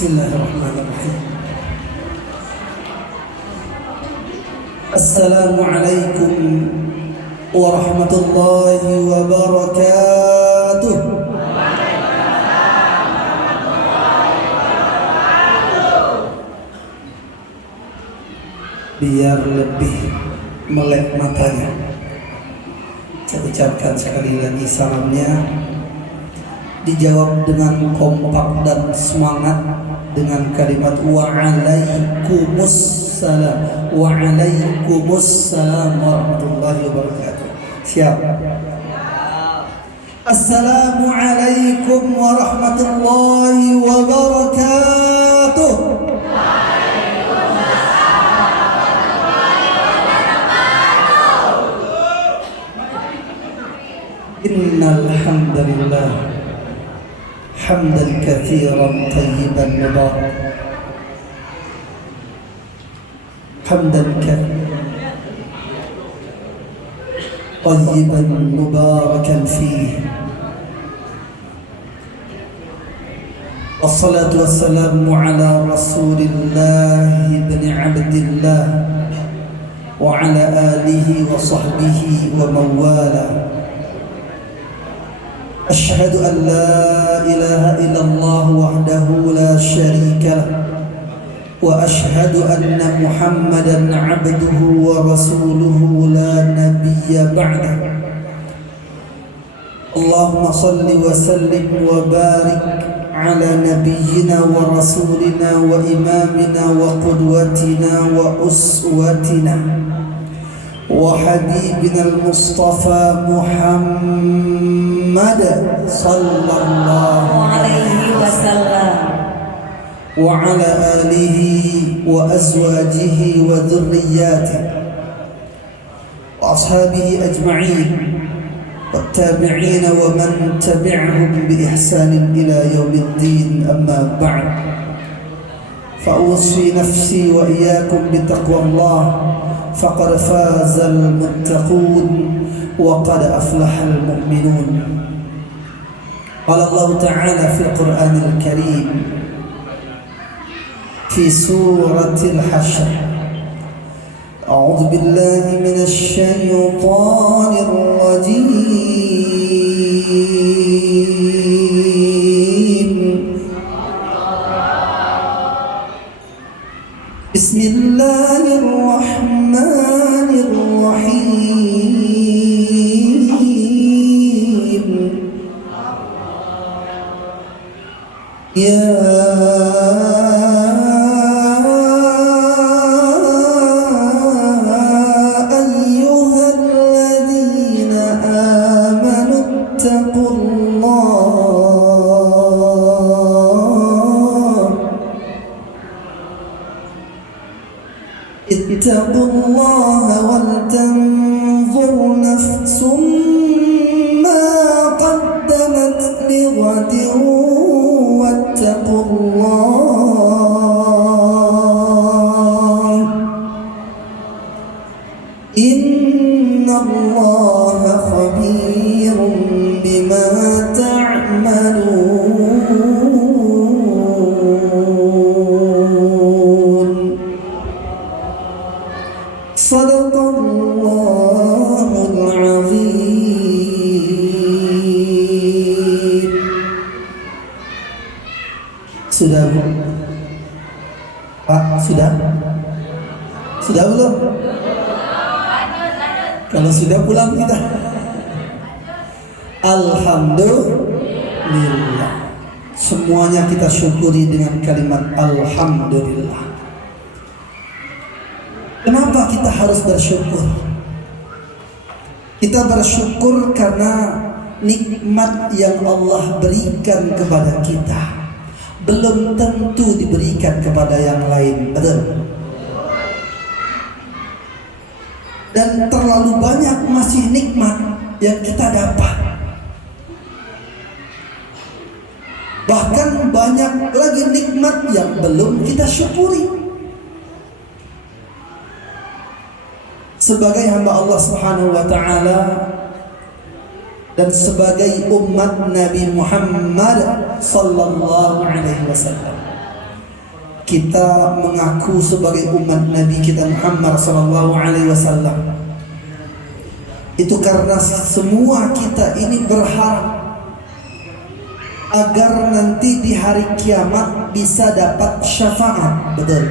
Bismillahirrahmanirrahim. Assalamualaikum warahmatullahi wabarakatuh. Biar lebih melek matanya, saya ucapkan sekali lagi salamnya, dijawab dengan kompak dan semangat dengan kalimat wa'alaikumussalam warahmatullahi wabarakatuh. Siap? Assalamualaikum warahmatullahi wabarakatuh. Innal hamdalillah hamdan katsiran tayyiban mubarak hamdan tayyiban mubarakan fihi. Wassalatu wassalamu ala Rasulillah ibn Abdillah wa ala alihi wa sahbihi wa mawala. أشهد أن لا إله إلا الله وحده لا شريك له وأشهد أن محمدا عبده ورسوله لا نبي بعده. اللهم صل وسلم وبارك على نبينا ورسولنا وإمامنا وقدوتنا وأسوتنا وحبيبنا المصطفى محمد صلى الله عليه وسلم وعلى آله وأزواجه وذرياته وأصحابه أجمعين والتابعين ومن تبعهم بإحسان إلى يوم الدين. أما بعد، فأوصي نفسي وإياكم بتقوى الله، فقد فاز المتقون وقد أفلح المؤمنون. قال الله تعالى في القرآن الكريم في سورة الحشر: أعوذ بالله من الشيطان الرجيم. بسم الله الرحمن الرحيم. يا أيها الذين آمنوا اتقوا الله ولتنظر نفس ما قدمت لغد واتقوا الله إن الله خبير بما تعملون. صدق الله العظيم. Sudah Bu? Pak, sudah? Sudah belum? Kalau sudah pulang kita. Alhamdulillah. Semuanya kita syukuri dengan kalimat alhamdulillah. Kenapa kita harus bersyukur? Kita bersyukur karena nikmat yang Allah berikan kepada kita belum tentu diberikan kepada yang lain, betul? Dan terlalu banyak masih nikmat yang kita dapat. Bahkan banyak lagi nikmat yang belum kita syukuri. Sebagai hamba Allah Subhanahu wa taala dan sebagai umat Nabi Muhammad sallallahu alaihi wasallam, kita mengaku sebagai umat Nabi kita Muhammad sallallahu alaihi wasallam, itu karena semua kita ini berharap agar nanti di hari kiamat bisa dapat syafaat. Betul.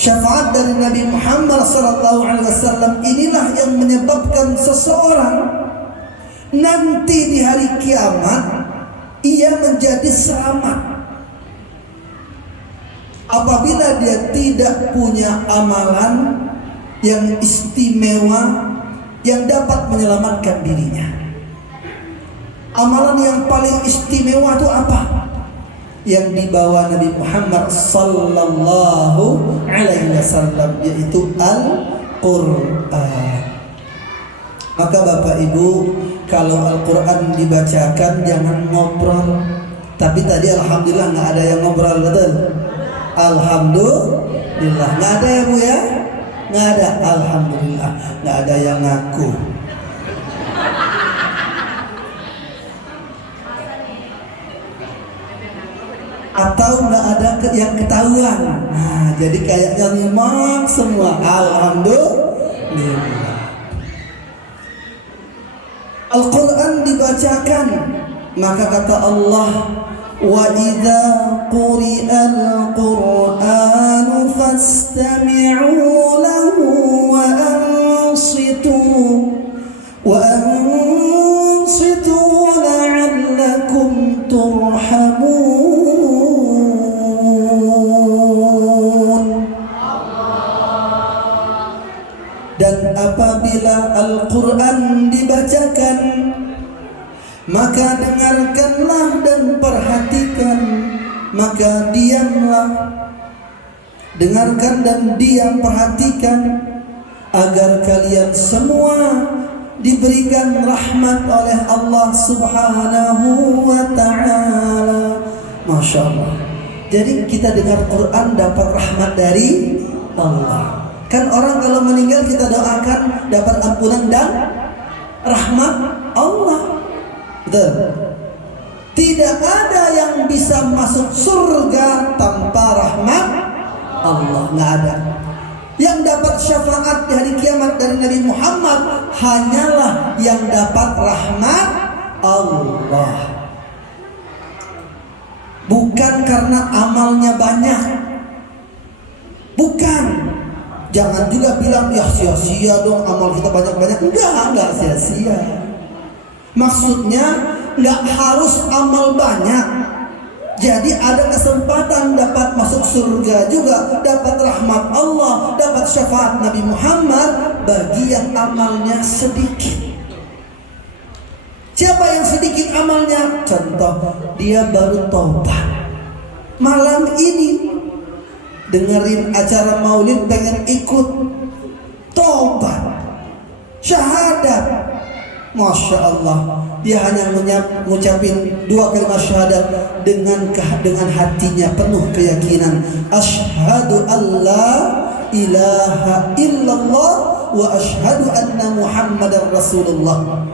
Syafaat dari Nabi Muhammad sallallahu alaihi wasallam inilah yang menyebabkan seseorang nanti di hari kiamat ia menjadi selamat. Apabila dia tidak punya amalan yang istimewa yang dapat menyelamatkan dirinya. Amalan yang paling istimewa itu apa? Yang dibawa Nabi Muhammad sallallahu alaihi wasallam, yaitu Al-Qur'an. Maka Bapak Ibu, kalau Al-Qur'an dibacakan jangan ngobrol. Tapi tadi alhamdulillah nggak ada yang ngobrol, betul? Alhamdulillah, nggak ada ya Bu ya? Nggak ada, alhamdulillah, nggak ada yang ngaku. Atau nggak ada yang ketahuan. Nah, jadi kayaknya nyimak semua. Alhamdulillah. Al-Quran dibacakan, maka kata Allah, wa idza quri'al qur'anu fastami'u lahu wa ansitu la'allakum turhamun. Dan apabila Al-Quran dibacakan, maka dengarkanlah dan perhatikan, maka diamlah. Dengarkan dan diam, perhatikan, agar kalian semua diberikan rahmat oleh Allah Subhanahu wa ta'ala. Masya Allah. Jadi kita dengar Quran dapat rahmat dari Allah. Kan orang kalau meninggal kita doakan dapat ampunan dan rahmat Allah. Betul. Tidak ada yang bisa masuk surga tanpa rahmat Allah. Nggak ada. Yang dapat syafaat di hari kiamat dari Nabi Muhammad hanyalah yang dapat rahmat Allah. Bukan karena amalnya banyak. Bukan. Jangan juga bilang ya sia-sia dong amal kita banyak-banyak. Enggak sia-sia. Maksudnya nggak harus amal banyak. Jadi ada kesempatan dapat masuk surga juga, dapat rahmat Allah, dapat syafaat Nabi Muhammad bagi yang amalnya sedikit. Siapa yang sedikit amalnya? Contoh, dia baru taubat. Malam ini dengerin acara maulid pengen ikut taubat, syahadat. Masya Allah, dia hanya mengucapin 2 kalimat syahadat dengan hatinya penuh keyakinan. Asyhadu alla ilaha illallah wa asyhadu anna Muhammadar Rasulullah.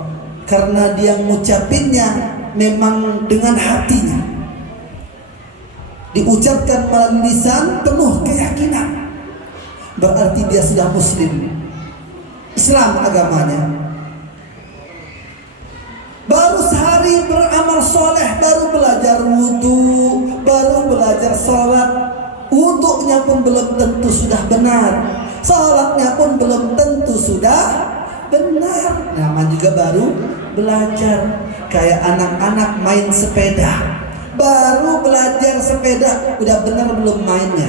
Karena dia mengucapinnya memang dengan hatinya, diucapkan melalui lisan penuh keyakinan, berarti dia sudah muslim, Islam agamanya. Baru sehari beramal soleh, baru belajar wudhu, baru belajar sholat. Wudhunya pun belum tentu sudah benar, sholatnya pun belum tentu sudah benar. Namanya juga baru belajar. Kayak anak-anak main sepeda, baru belajar sepeda, udah benar belum mainnya?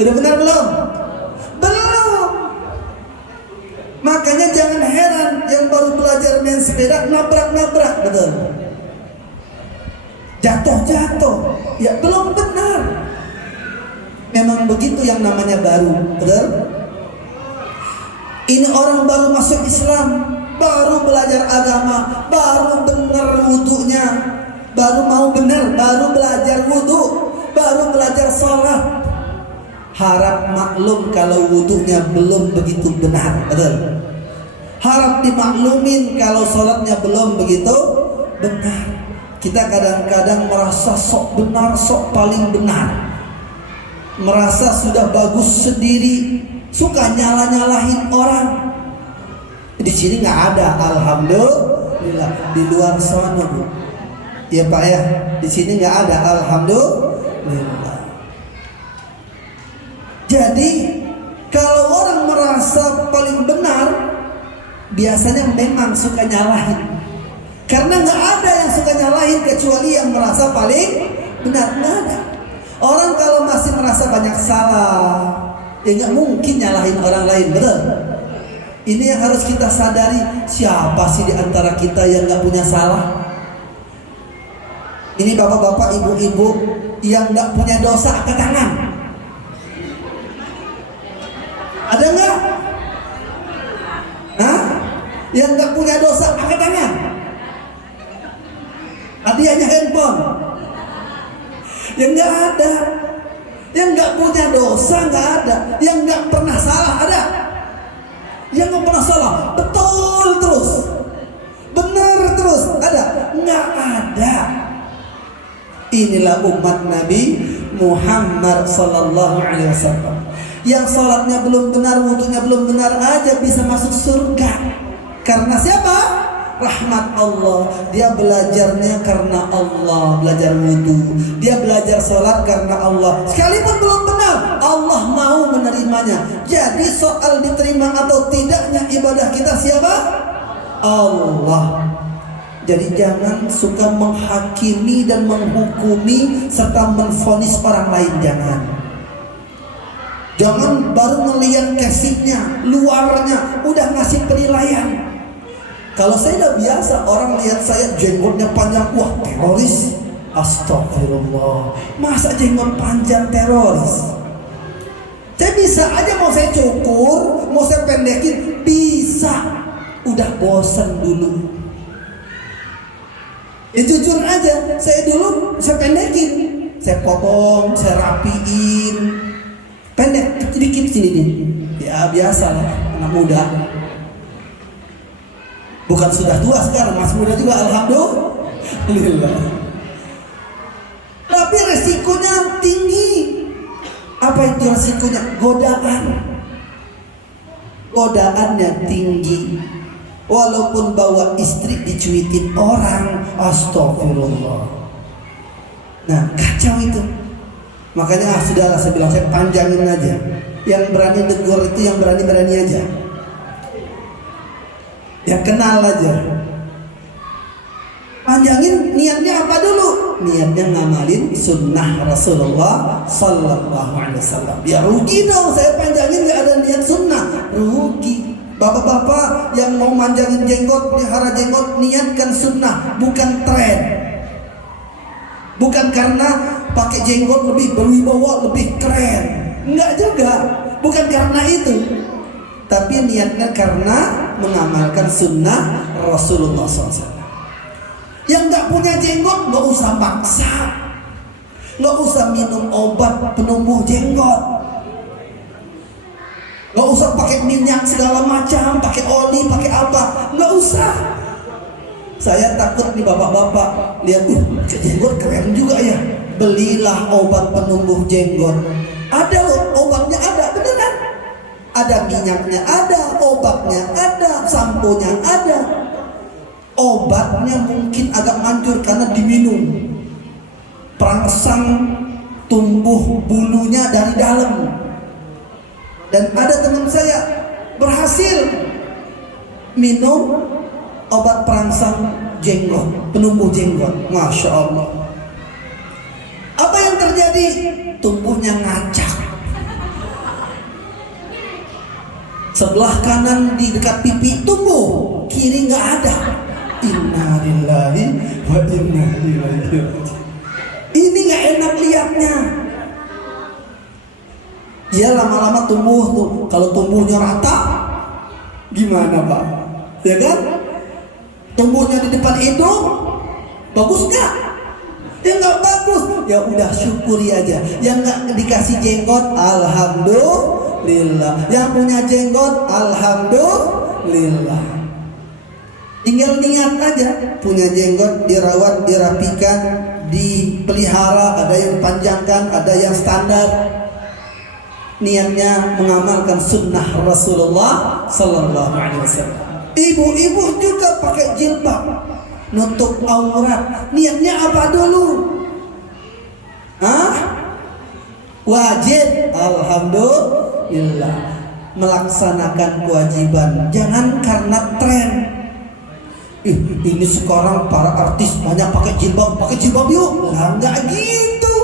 Udah benar belum? Belum. Makanya jangan heran yang baru belajar main sepeda nabrak-nabrak, betul? Jatuh-jatuh, ya belum benar. Memang begitu yang namanya baru, betul? Ini orang baru masuk Islam, baru belajar agama, baru benar wudunya, baru mau benar, baru belajar wudu, baru belajar sholat. Harap maklum kalau wudunya belum begitu benar, betul? Harap dimaklumin kalau sholatnya belum begitu benar. Kita kadang-kadang merasa sok benar, sok paling benar, merasa sudah bagus sendiri, suka nyalah-nyalahin orang. Di sini nggak ada, alhamdulillah. Di luar sana, Bu. Ya Pak ya, di sini nggak ada, alhamdulillah. Jadi kalau orang merasa paling benar, biasanya memang suka nyalahin. Karena nggak ada yang suka nyalahin kecuali yang merasa paling benar. Nggak ada. Orang kalau masih merasa banyak salah, ya nggak mungkin nyalahin orang lain, betul? Ini yang harus kita sadari. Siapa sih di antara kita yang nggak punya salah? Ini bapak-bapak, ibu-ibu yang nggak punya dosa, angkat tangan. Ada nggak? Hah? Yang nggak punya dosa, angkat tangan. Hadiahnya handphone. Yang nggak ada. Yang nggak punya dosa nggak ada. Yang nggak pernah salah ada. Yang nggak pernah salah betul terus, benar terus ada. Nggak ada. Inilah umat Nabi Muhammad sallallahu alaihi wasallam yang salatnya belum benar, wudunya belum benar aja bisa masuk surga. Karena siapa? Rahmat Allah. Dia belajarnya karena Allah, belajar wudu. Dia belajar salat karena Allah. Sekalipun belum benar, Allah mau menerimanya. Jadi soal diterima atau tidaknya ibadah kita siapa? Allah. Jadi jangan suka menghakimi dan menghukumi serta menvonis orang lain, jangan. Jangan baru melihat casingnya, luarnya, udah ngasih penilaian. Kalau saya udah biasa, orang lihat saya jenggotnya panjang, wah teroris. Astagfirullah. Masa jenggot panjang teroris? Saya bisa aja, mau saya cukur, mau saya pendekin, bisa. Udah bosan dulu. Ya jujur aja, saya dulu saya pendekin, saya potong, saya rapiin, pendek sedikit sini nih. Ya biasa lah, anak muda. Bukan sudah tua sekarang, masih muda juga, alhamdulillah. Tapi resikonya tinggi. Apa itu resikonya? Godaan. Godaannya tinggi. Walaupun bawa istri dicuitin orang, astagfirullah. Nah kacau itu. Makanya sudahlah, saya bilang, saya panjangin aja. Yang berani negur itu yang berani-berani aja, yang kenal aja. Panjangin, niatnya apa dulu? Niatnya ngamalin sunnah Rasulullah sallallahu alaihi wasallam. Ya rugi dong, saya panjangin gak ada niat sunnah, rugi. Bapak-bapak yang mau manjangin jenggot, pelihara jenggot, niatkan sunnah, bukan tren. Bukan karena pakai jenggot lebih berwibawa, lebih keren. Enggak juga, bukan karena itu. Tapi niatnya karena mengamalkan sunnah Rasulullah SAW. Yang nggak punya jenggot nggak usah maksa, nggak usah minum obat penumbuh jenggot, nggak usah pakai minyak segala macam, pakai oli, pakai apa, nggak usah. Saya takut nih bapak-bapak lihat, jenggot keren juga ya, belilah obat penumbuh jenggot. Ada loh, obatnya ada, beneran. Ada minyaknya ada, obatnya ada, samponya ada. Obatnya mungkin agak manjur karena diminum, perangsang tumbuh bulunya dari dalam. Dan ada teman saya berhasil minum obat perangsang jenggot, penumbuh jenggot, masya Allah. Apa yang terjadi? Tumbuhnya ngacak. Sebelah kanan di dekat pipi tumbuh, kiri nggak ada. Inna lillahi wa inna ilaihi raji'un. Ini nggak enak lihatnya. Ya lama-lama tumbuh tuh. Kalau tumbuhnya rata, gimana Pak? Ya kan? Tumbuhnya di depan hidung, bagus nggak? Ya nggak bagus. Ya udah syukuri aja. Yang nggak dikasih jenggot, alhamdulillah. Yang punya jenggot, alhamdulillah. Tinggal niat aja, punya jenggot dirawat, dirapikan, dipelihara, ada yang dipanjangkan, ada yang standar. Niatnya mengamalkan sunnah Rasulullah Sallallahu Alaihi Wasallam. Ibu-ibu juga pakai jilbab, nutup aurat. Niatnya apa dulu? Wajib, alhamdulillah, melaksanakan kewajiban. Jangan karena tren. Ini sekarang para artis banyak pakai jilbab yuk. Lah enggak gitu.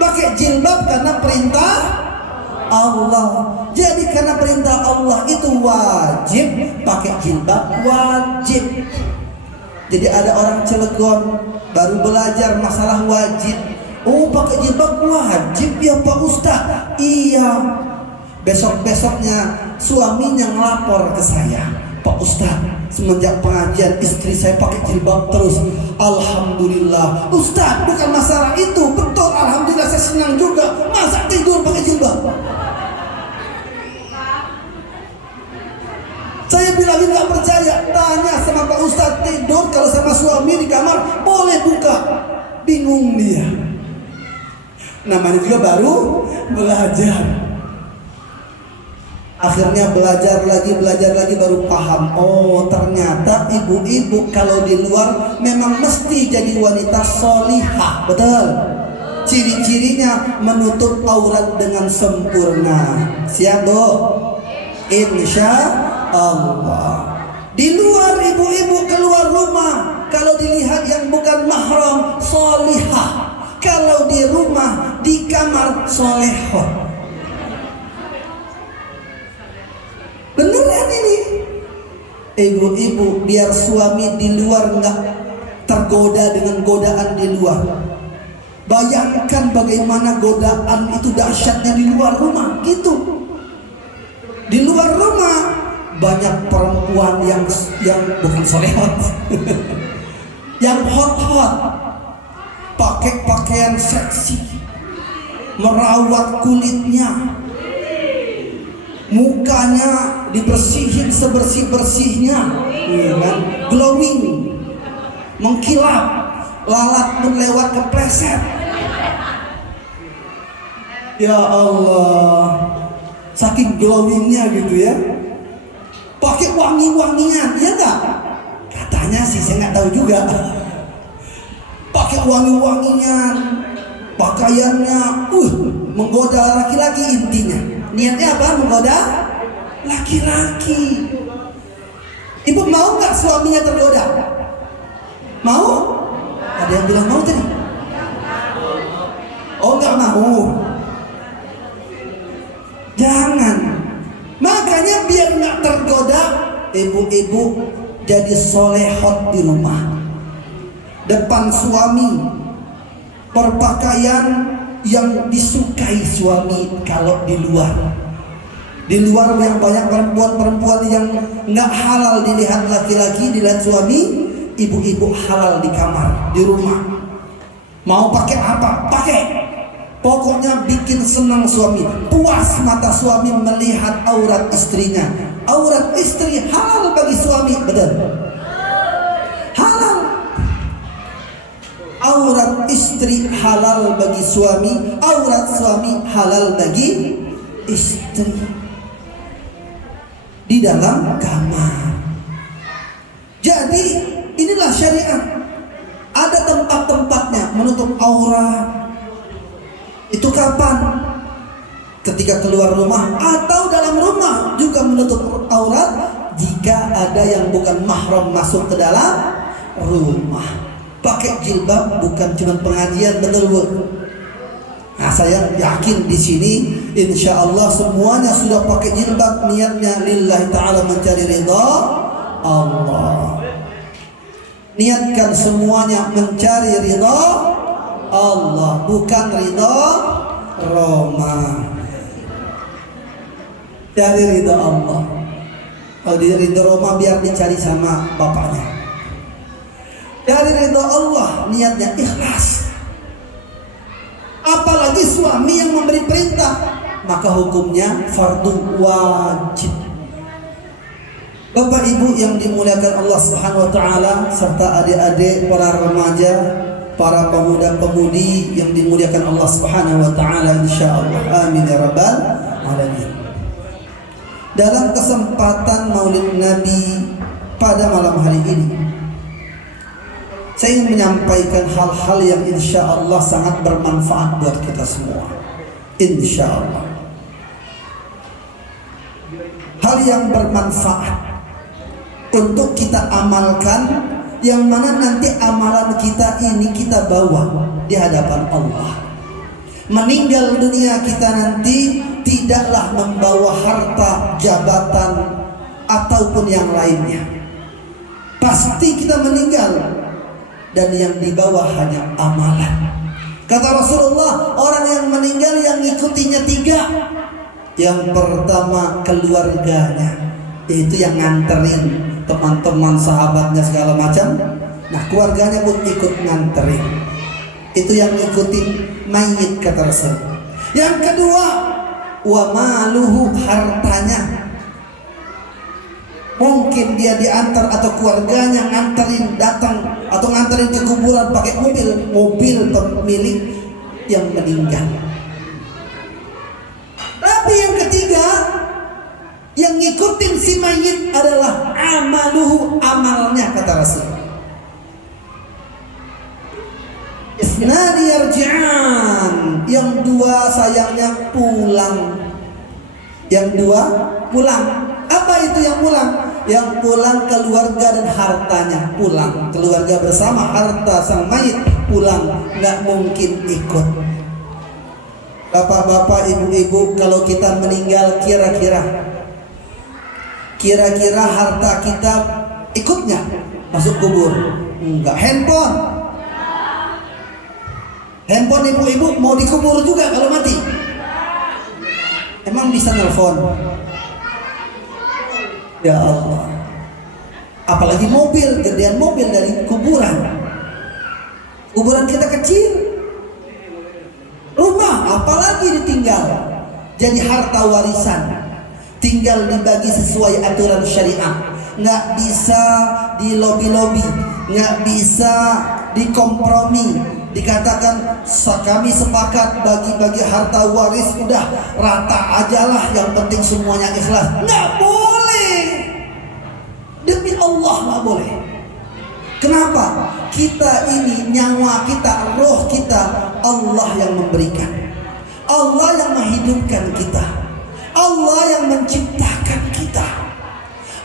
Pakai jilbab karena perintah Allah. Jadi karena perintah Allah itu wajib pakai jilbab, wajib. Jadi ada orang Cilegon baru belajar masalah wajib. Oh, pakai jilbab wajib ya Pak Ustaz. Iya. Besok-besoknya suaminya ngelapor ke saya, Pak Ustaz, semenjak pengajian istri saya pakai jilbab terus. Alhamdulillah. Ustaz, bukan masalah itu. Betul, alhamdulillah saya senang juga. Masa tidur pakai jilbab? Saya bilangin nggak percaya. Tanya sama Pak Ustaz, tidur kalau sama suami di kamar boleh buka. Bingung dia. Namanya juga baru belajar. Akhirnya belajar lagi baru paham. Oh, ternyata ibu-ibu kalau di luar memang mesti jadi wanita solihah. Betul. Ciri-cirinya menutup aurat dengan sempurna. Siap, Bu? Insya Allah. Di luar ibu-ibu keluar rumah, kalau dilihat yang bukan mahram, solihah. Kalau di rumah, di kamar, solehah. Beneran ini. Ibu-ibu biar suami di luar nggak tergoda dengan godaan di luar. Bayangkan bagaimana godaan itu dahsyatnya di luar rumah gitu. Di luar rumah banyak perempuan yang bukan solehot, yang hot, pakai pakaian seksi, merawat kulitnya, mukanya dibersihin sebersih-bersihnya, kan? Glowing, mengkilap, lalat pun lewat kepleset. Ya Allah, saking glowingnya gitu ya. Pakai wangi-wangian, ya enggak? Katanya sih, saya nggak tahu juga. Pakai wangi-wangian, pakaiannya, menggoda laki-laki intinya. Niatnya apa? Menggoda laki-laki. Ibu mau nggak suaminya tergoda? Mau? Ada yang bilang mau tadi? Oh, nggak mau. Jangan. Makanya biar nggak tergoda, ibu-ibu jadi solehot di rumah. Depan suami, berpakaian yang disukai suami. Kalau di luar yang banyak perempuan-perempuan yang nggak halal dilihat laki-laki, dilihat suami. Ibu-ibu halal di kamar, di rumah. Mau pakai apa? Pakai. Pokoknya bikin senang suami, puas mata suami melihat aurat istrinya. Aurat istri halal bagi suami, betul? Halal. Aurat istri halal bagi suami, aurat suami halal bagi istri. Di dalam kamar. Jadi inilah syariat. Ada tempat-tempatnya menutup aurat. Itu kapan? Ketika keluar rumah atau dalam rumah juga menutup aurat jika ada yang bukan mahram masuk ke dalam rumah. Pakai jilbab bukan cuma pengajian, betul Bu? Nah, saya yakin di sini insya Allah semuanya sudah pakai jilbab, niatnya lillahi ta'ala, mencari ridha Allah. Niatkan semuanya mencari ridha Allah, bukan ridha Roma. Cari ridha Allah. Kalau di ridha Roma biar dicari sama bapaknya. Cari ridha Allah, niatnya ikhlas. Apalagi suami yang memberi perintah, maka hukumnya fardu wajib. Bapak Ibu yang dimuliakan Allah Subhanahu wa taala serta adik-adik, para remaja, para pemuda-pemudi yang dimuliakan Allah Subhanahu wa taala insyaallah. Amin ya rabbal alamin. Dalam kesempatan Maulid Nabi pada malam hari ini, saya ingin menyampaikan hal-hal yang insyaallah sangat bermanfaat buat kita semua. Insyaallah. Hal yang bermanfaat untuk kita amalkan, yang mana nanti amalan kita ini kita bawa di hadapan Allah. Meninggal dunia kita nanti tidaklah membawa harta, jabatan, ataupun yang lainnya. Pasti kita meninggal, dan yang dibawa hanya amalan. Kata Rasulullah, orang yang meninggal yang ngikutinya 3. Yang pertama keluarganya, yaitu yang nganterin teman-teman, sahabatnya segala macam. Nah, keluarganya pun ikut nganterin. Itu yang ngikutin mayit, kata Rasul. Yang kedua, wa maluhu, hartanya. Mungkin dia diantar atau keluarganya nganterin datang atau nganterin ke kuburan pakai mobil pemilik yang meninggal. Tapi yang ketiga, yang ngikutin si mayit adalah amaluhu, amalnya, kata Rasul. Isnani yarji'an, yang 2 sayangnya pulang. Yang 2 pulang. Apa itu yang pulang? Yang pulang keluarga dan hartanya pulang. Keluarga bersama harta sang mayit pulang, nggak mungkin ikut. Bapak-bapak, ibu-ibu, kalau kita meninggal kira-kira harta kita ikutnya masuk kubur? Enggak. Handphone ibu-ibu mau dikubur juga kalau mati? Emang bisa nelpon? Ya Allah. Apalagi mobil, gedean mobil dari kuburan. Kuburan kita kecil. Rumah apalagi ditinggal. Jadi harta warisan. Tinggal dibagi sesuai aturan syariat. Nggak bisa di lobby-lobby, nggak bisa dikompromi. Dikatakan kami sepakat bagi-bagi harta waris, udah rata aja lah, yang penting semuanya ikhlas. Nggak boleh. Demi Allah nggak boleh. Kenapa? Kita ini, nyawa kita, roh kita, Allah yang memberikan. Allah yang menghidupkan kita. Allah yang menciptakan kita.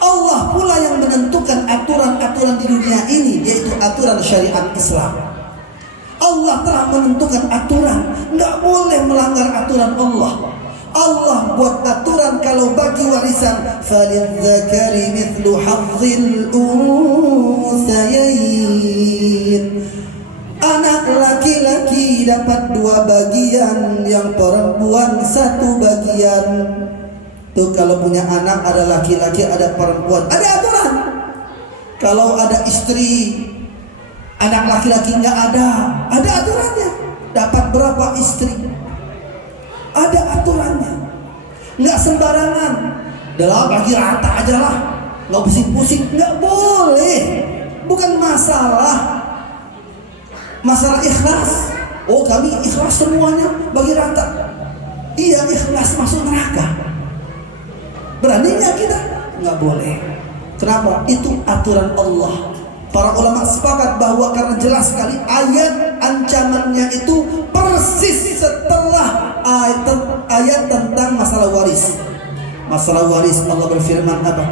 Allah pula yang menentukan aturan-aturan di dunia ini, yaitu aturan syariat Islam. Allah telah menentukan aturan, nggak boleh melanggar aturan Allah. Allah buat aturan kalau bagi warisan, falidzakari mithlu hazzil unthayain. Anak laki-laki dapat 2 bagian, yang perempuan 1 bagian. Tuh, kalau punya anak ada laki-laki ada perempuan, ada aturan. Kalau ada istri, anak laki-laki nggak ada aturannya. Dapat berapa istri? Ada aturannya. Nggak sembarangan. Dalam bagi rata aja lah, nggak pusing-pusing, nggak boleh. Bukan masalah ikhlas. Oh, kami ikhlas semuanya bagi rata. Iya, ikhlas masuk neraka. Beraninya kita? Nggak boleh. Kenapa? Itu aturan Allah. Para ulama sepakat bahwa karena jelas sekali ayat ancamannya itu persis setelah ayat tentang masalah waris. Masalah waris, Allah berfirman apa?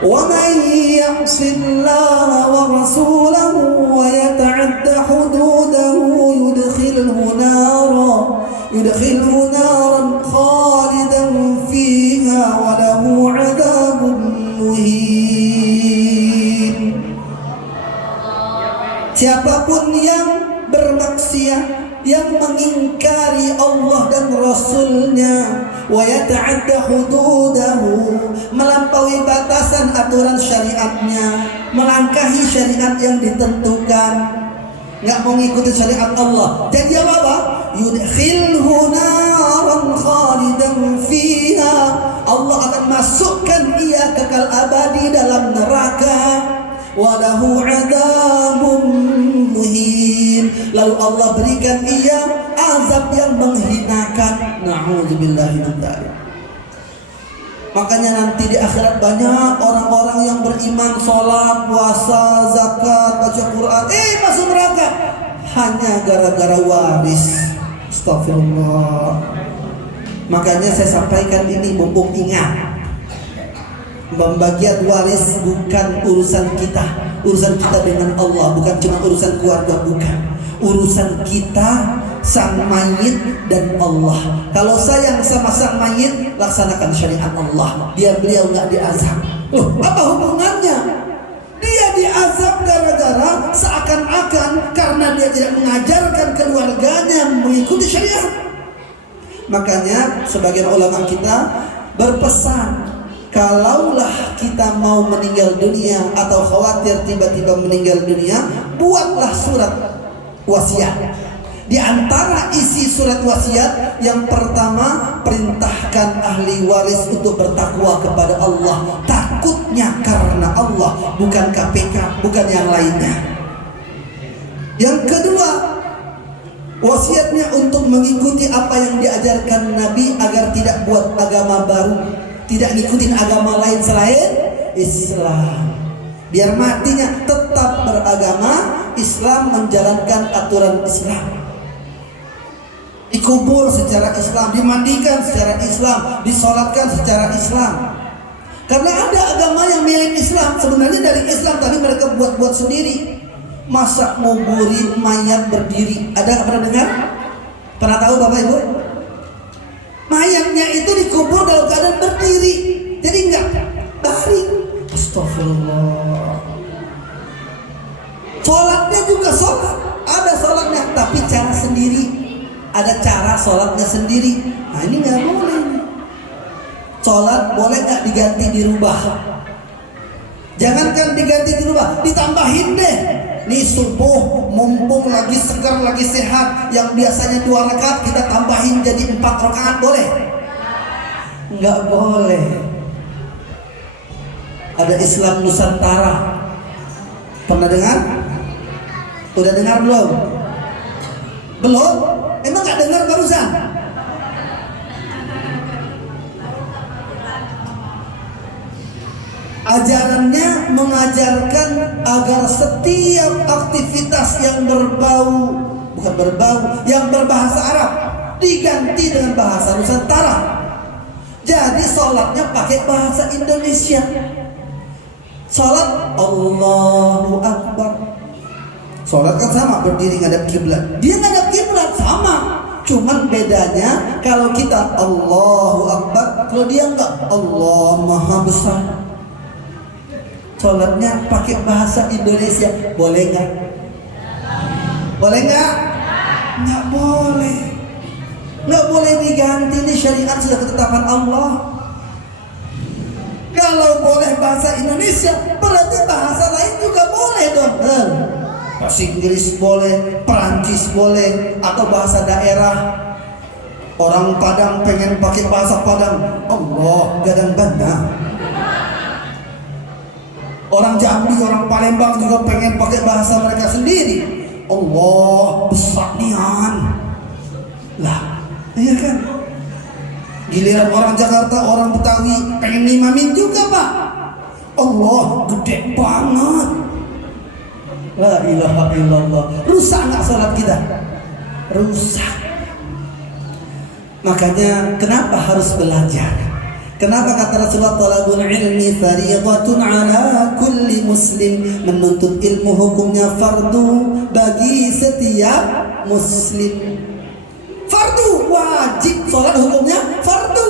Wa man ya'sillaha wa rasulahu wa yata'adda hududahu yudkhilhu naran khalidan fiha wa lahu 'adzabun muhin. Siapapun yang bermaksiat, yang mengingkari Allah dan Rasulnya, wa yata'adda hududahu, melampaui batasan aturan syariatnya, melangkahi syariat yang ditentukan, nggak mau ngikuti syariat Allah, jadi apa? Yudkhilhu naran khalidan fiha, Allah akan masukkan ia kekal abadi dalam neraka, walahu adzabun muhin, lalu Allah berikan ia azab yang menghinakan. Na'udzubillahi min dzalik. Makanya nanti di akhirat banyak orang-orang yang beriman, sholat, puasa, zakat, baca Quran, masuk neraka hanya gara-gara waris. Astagfirullah. Makanya saya sampaikan ini mumpung ingat, pembagian waris bukan urusan kita. Urusan kita dengan Allah, bukan cuma urusan keluarga, bukan. Urusan kita, sang mayit dan Allah. Kalau sayang sama sang mayit, laksanakan syariat Allah, biar beliau nggak diazab. Apa hubungannya? Dia diazab gara-gara seakan-akan karena dia tidak mengajarkan keluarganya mengikuti syariat. Makanya sebagian ulama kita berpesan, kalaulah kita mau meninggal dunia atau khawatir tiba-tiba meninggal dunia, buatlah surat wasiat. Di antara isi surat wasiat yang pertama, perintahkan ahli waris untuk bertakwa kepada Allah. Takutnya karena Allah, bukan KPK, bukan yang lainnya. Yang kedua, wasiatnya untuk mengikuti apa yang diajarkan Nabi agar tidak buat agama baru, tidak ngikutin agama lain selain Islam. Biar matinya tetap beragama Islam, menjalankan aturan Islam. Dikubur secara Islam, dimandikan secara Islam, disolatkan secara Islam. Karena ada agama yang mirip Islam, sebenarnya dari Islam tapi mereka buat-buat sendiri. Masa nguburin mayat berdiri, ada pernah dengar? Pernah tahu Bapak Ibu? Mayatnya itu dikubur dalam keadaan berdiri, jadi enggak baring. Astagfirullah. Sholatnya juga sholat, ada sholatnya tapi cara sendiri. Ada cara sholatnya sendiri. Nah ini nggak boleh. Sholat boleh nggak diganti dirubah? Jangankan diganti dirubah, ditambahin deh. Nih subuh mumpung lagi segar, lagi sehat, yang biasanya 2 rakaat kita tambahin jadi 4 rakaat, boleh? Nggak boleh. Ada Islam Nusantara, pernah dengar? Udah dengar belum? Belum? Emang gak dengar barusan? Ajarannya mengajarkan agar setiap aktivitas yang yang berbahasa Arab diganti dengan bahasa Nusantara. Jadi sholatnya pakai bahasa Indonesia. Sholat Allahu Akbar. Sholat kan sama, berdiri ngadap kiblat. Dia ngadap kiblat sama, cuman bedanya kalau kita Allahu Akbar, kalau dia enggak, Allah Maha Besar. Sholatnya pakai bahasa Indonesia, boleh nggak? Boleh nggak? Nggak boleh. Nggak boleh diganti, ini syariat sudah ketetapan Allah. Kalau boleh bahasa Indonesia, berarti bahasa lain juga boleh dong. Bahasa Inggris boleh, Perancis boleh, atau bahasa daerah. Orang Padang pengen pakai bahasa Padang, Allah gadang banda. Orang Jambi, orang Palembang juga pengen pakai bahasa mereka sendiri, Allah besar nian. Lah, iya kan? Giliran orang Jakarta, orang Betawi pengen ngimamin juga Pak, Allah gede banget. La ilaha illallah. Rusak nggak sholat kita? Rusak. Makanya kenapa harus belajar? Kenapa kata Rasulullah, talabul ilmi fariidatun ala kulli muslim. Menuntut ilmu hukumnya fardu bagi setiap muslim. Fardu wajib, sholat hukumnya fardu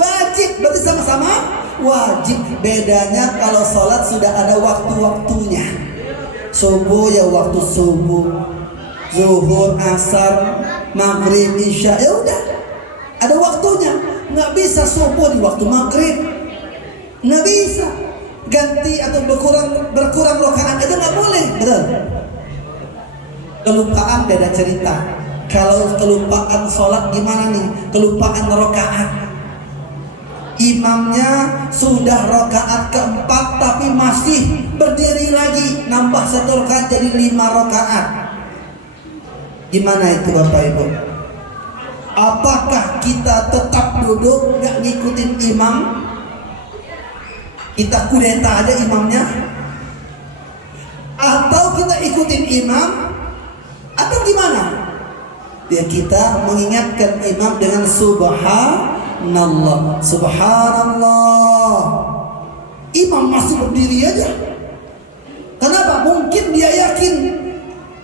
wajib, berarti sama-sama wajib. Bedanya kalau sholat sudah ada waktu-waktunya. Subuh ya waktu subuh, zuhur, asar, maghrib, isya, ya udah ada waktunya. Nggak bisa subuh di waktu maghrib, nggak bisa. Ganti atau berkurang rakaat itu nggak boleh, betul. Kelupaan beda cerita. Kalau kelupaan sholat gimana nih? Kelupaan rakaat. Imamnya sudah rakaat keempat tapi masih berdiri lagi, nambah 1 rakaat jadi 5 rakaat. Gimana itu Bapak Ibu? Apakah kita tetap duduk gak ngikutin imam? Kita kudeta aja imamnya? Atau kita ikutin imam? Atau gimana? Ya kita mengingatkan imam dengan subhanallah, subhanallah. Imam masih berdiri aja. Kenapa? Mungkin dia yakin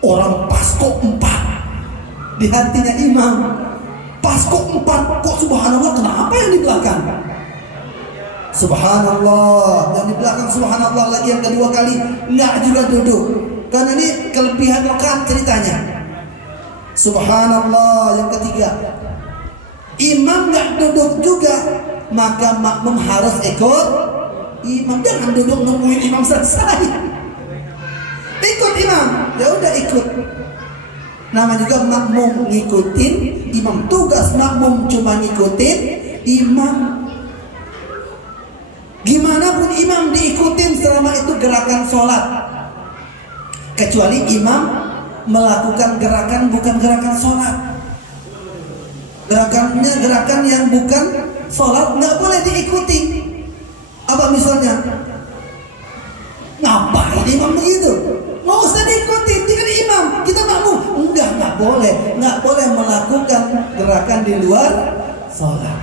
orang pas kok 4 di hatinya imam. Pas kok 4, kok subhanallah, kenapa yang di belakang? Subhanallah, yang di belakang subhanallah lagi yang kedua kali nggak juga duduk, karena ini kelebihan rakaat ceritanya. Subhanallah yang ketiga, imam nggak duduk juga, maka makmum harus ikut imam. Jangan duduk nungguin imam selesai. Ikut imam, ya udah ikut. Nama juga makmum ngikutin imam. Tugas makmum cuma ngikutin imam. Gimana pun imam diikutin selama itu gerakan sholat, kecuali imam melakukan gerakan bukan gerakan sholat. Gerakannya gerakan yang bukan sholat nggak boleh diikuti. Apa misalnya? Ngapain imam begitu? Nggak usah diikuti, tinggal imam, kita makmum. Nggak boleh melakukan gerakan di luar sholat.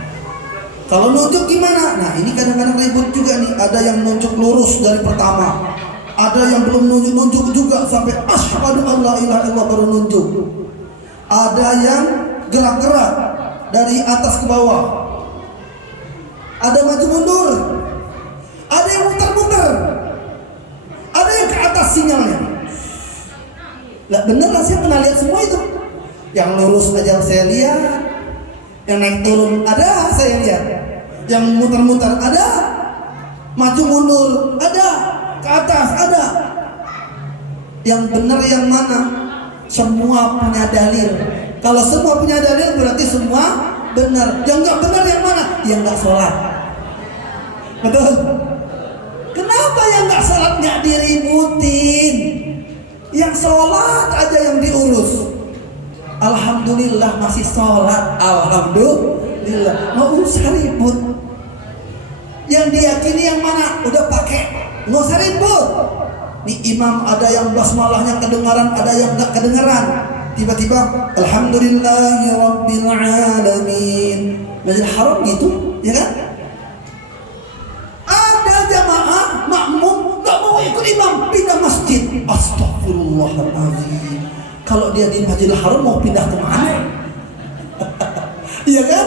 Kalau nunjuk gimana? Nah ini kadang-kadang ribut juga nih. Ada yang nunjuk lurus dari pertama, ada yang belum nunjuk juga sampai asyhadu an la ilaha illallah baru nunjuk. Ada yang gerak-gerak dari atas ke bawah, ada maju mundur, ada yang muter-muter, ada yang ke atas sinyalnya. Nggak bener lah, saya pernah lihat semua itu. Yang lurus aja saya lihat, yang naik turun ada saya lihat, yang muter-muter ada, maju mundur ada, ke atas ada. Yang benar yang mana? Semua punya dalil. Kalau semua punya dalil berarti semua benar. Yang nggak benar yang mana? Yang nggak sholat. Betul? Kenapa yang nggak sholat nggak diributin? Yang sholat aja yang diurus. Alhamdulillah masih sholat, alhamdulillah, nggak usah ribut. Yang diyakini yang mana? Udah pakai, nggak usah ribut. Nih imam ada yang basmalahnya kedengaran, ada yang nggak kedengaran. Tiba-tiba alhamdulillahirabbil alamin. Masjid Haram gitu, ya kan? Ada jamaah makmum nggak mau ikut imam, pindah masjid. Astagfirullahaladzim. Kalau dia di Masjidil Haram mau pindah kemana? Iya kan?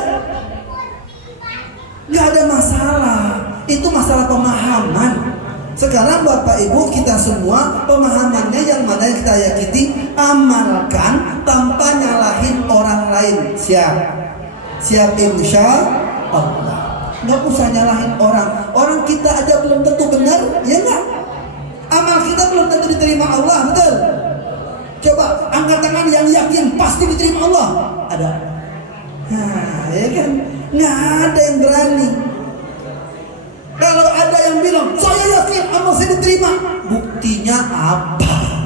Gak ada masalah. Itu masalah pemahaman. Sekarang Bapak Ibu kita semua pemahamannya yang mana yang kita yakini, amalkan tanpa nyalahin orang lain. Siap insya Allah. Gak usah nyalahin orang. Orang kita aja belum tentu benar, ya enggak? Amal kita belum tentu diterima Allah, betul? Coba angkat tangan yang yakin pasti diterima Allah. Ada? Nah, ya kan? Nggak ada yang berani. Kalau ada yang bilang saya yakin amal saya diterima, buktinya apa?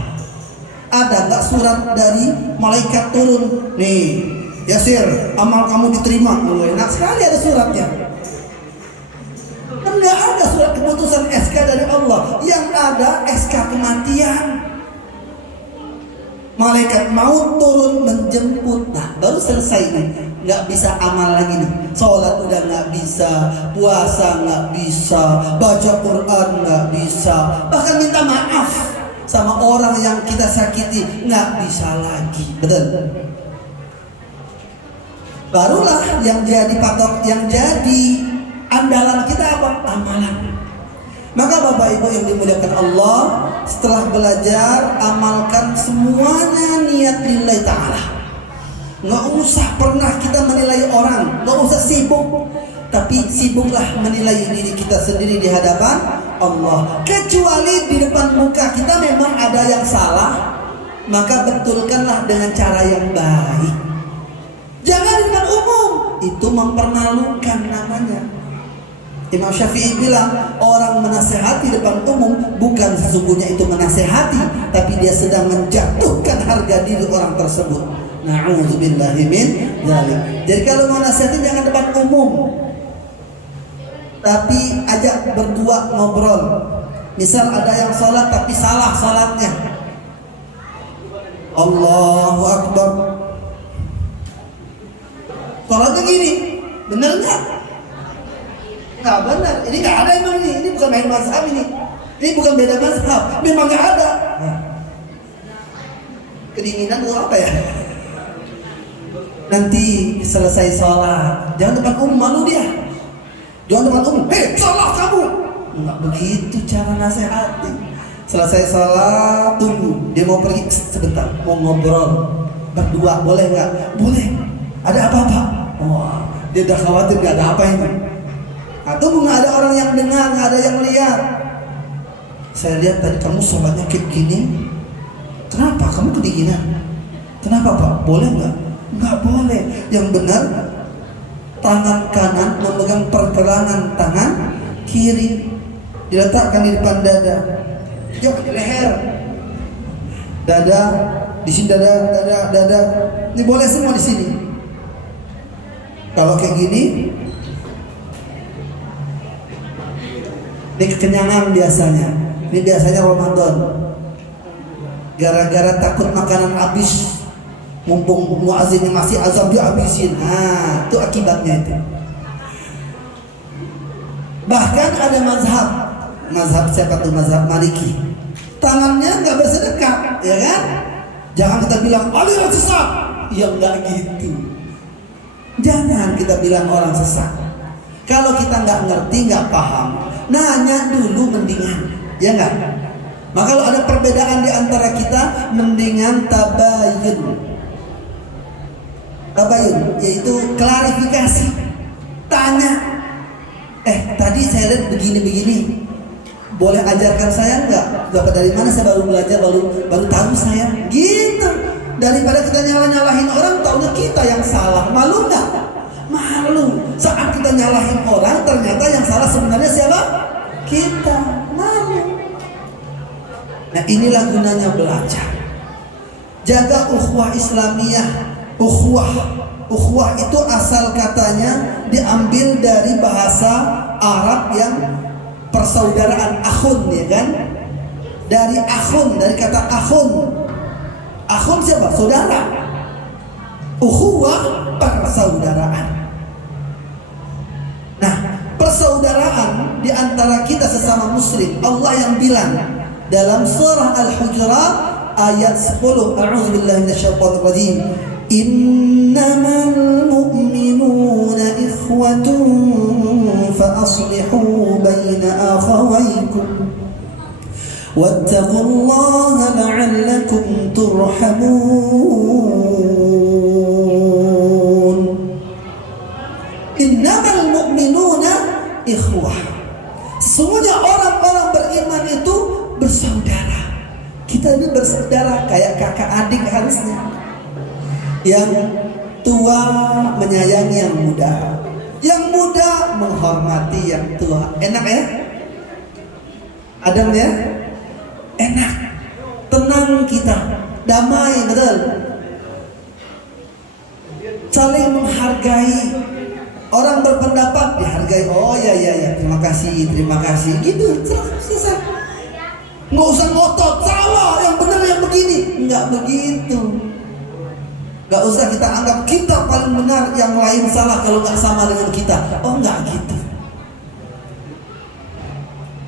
Ada nggak surat dari malaikat turun? Nih, Yasir, amal kamu diterima. Enak sekali ada suratnya. Kan nggak ada surat keputusan SK dari Allah. Yang ada SK kematian. Malaikat maut turun menjemput. Nah baru selesai nih. Nggak bisa amal lagi nih. Sholat udah nggak bisa, puasa nggak bisa, baca Quran nggak bisa, bahkan minta maaf sama orang yang kita sakiti nggak bisa lagi. Betul? Barulah yang jadi patok, yang jadi andalan kita apa? Amalan. Maka Bapak Ibu yang dimuliakan Allah, setelah belajar amalkan semuanya niat lillahi ta'ala. Nggak usah pernah kita menilai orang, nggak usah sibuk, tapi sibuklah menilai diri kita sendiri di hadapan Allah. Kecuali di depan muka kita memang ada yang salah, maka betulkanlah dengan cara yang baik. Jangan di depan umum, itu mempermalukan namanya. Imam Syafi'i bilang orang menasehati depan umum bukan sesungguhnya itu menasehati, tapi dia sedang menjatuhkan harga diri orang tersebut. Na'udzubillahi min dzalik. Jadi kalau mau nasihatin jangan depan umum, tapi ajak berdua ngobrol. Misal ada yang sholat tapi salah sholatnya, Allahu Akbar, sholatnya gini, bener nggak? Nggak benar, ini nggak ada emang ini bukan main mazhab ini bukan beda mazhab, memang nggak ada. Kedinginan atau apa ya? Nanti selesai sholat, jangan depan umum, malu dia. Jangan depan umum, salah kamu. Nggak begitu cara nasihati. Selesai sholat, tunggu, dia mau pergi sebentar, mau ngobrol berdua, boleh nggak? Boleh. Ada apa-apa? Wah, dia udah khawatir nggak ada apa ini. Atau nggak ada orang yang dengar, nggak ada yang lihat. Saya lihat tadi kamu sholatnya kayak gini. Kenapa? Kamu kedinginan. Kenapa Pak? Boleh nggak? Nggak boleh. Yang benar tangan kanan memegang pergelangan tangan kiri, diletakkan di depan dada, jangan di leher. Dada, di sini dada. Ini boleh semua di sini. Kalau kayak gini, ini kekenyangan biasanya. Ini biasanya Ramadan. Gara-gara takut makanan habis, mumpung muazzinnya masih azan dihabisin. Nah, itu akibatnya itu. Bahkan ada mazhab siapa tuh? Mazhab Maliki. Tangannya nggak bersedekah, ya kan? Jangan kita bilang aliran sesat. Ya nggak gitu. Jangan kita bilang orang sesat. Kalau kita nggak ngerti, nggak paham, nanya dulu mendingan, ya nggak? Maka kalau ada perbedaan di antara kita, mendingan tabayun. Tabayun yaitu klarifikasi. Tanya, tadi saya lihat begini, boleh ajarkan saya nggak? Dapat dari mana? Saya baru belajar, baru tahu saya. Gitu. Daripada kita nyalahin orang, taunya kita yang salah. Malu nggak? Malu. Saat kita nyalahin orang, ternyata yang salah sebenarnya siapa? Kita. Malu. Nah, inilah gunanya belajar. Jaga ukhuwah Islamiyah. Ukhuwah itu asal katanya diambil dari bahasa Arab yang persaudaraan, akhun, ya kan? Dari akhun, dari kata akhun. Akhun siapa? Saudara. Ukhuwah persaudaraan. Nah, persaudaraan di antara kita sesama muslim, Allah yang bilang dalam surah Al-Hujurat ayat 10, a'udzubillahi minasyaitonir rajim, innamal mu'minuna ikhwatun fa aslihu baina akhawaykum wattaqullaha la'allakum turhamun. Innamal mu'minuna ikhwah. Sesungguhnya orang-orang beriman itu bersaudara. Kita ini bersaudara kayak kakak adik harusnya. Yang tua menyayangi yang muda, yang muda menghormati yang tua. Enak ya? Adam ya? Enak. Tenang kita, damai, betul. Saling menghargai. Orang berpendapat dihargai. Oh ya, terima kasih. Gitu, selesai. Nggak usah ngotot, salah, yang benar yang begini. Nggak begitu. Nggak usah kita anggap kita paling benar, yang lain salah kalau nggak sama dengan kita. Oh, nggak gitu.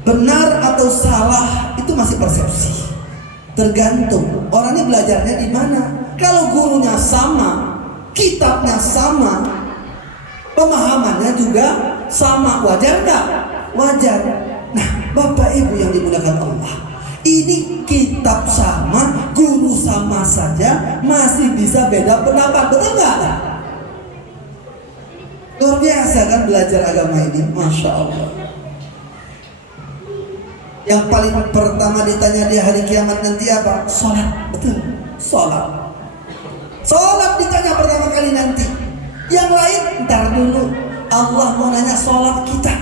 Benar atau salah itu masih persepsi. Tergantung orang ini belajarnya di mana. Kalau gurunya sama, kitabnya sama, pemahamannya juga sama, wajar nggak? Wajar. Nah, Bapak Ibu yang dimuliakan Allah, ini kitab sama, guru sama saja masih bisa beda pendapat, betul nggak? Luar biasa kan belajar agama ini, Masya Allah. Yang paling pertama ditanya di hari kiamat nanti apa? Sholat, betul? Sholat ditanya pertama kali nanti. Yang lain ntar dulu. Allah mau nanya sholat kita.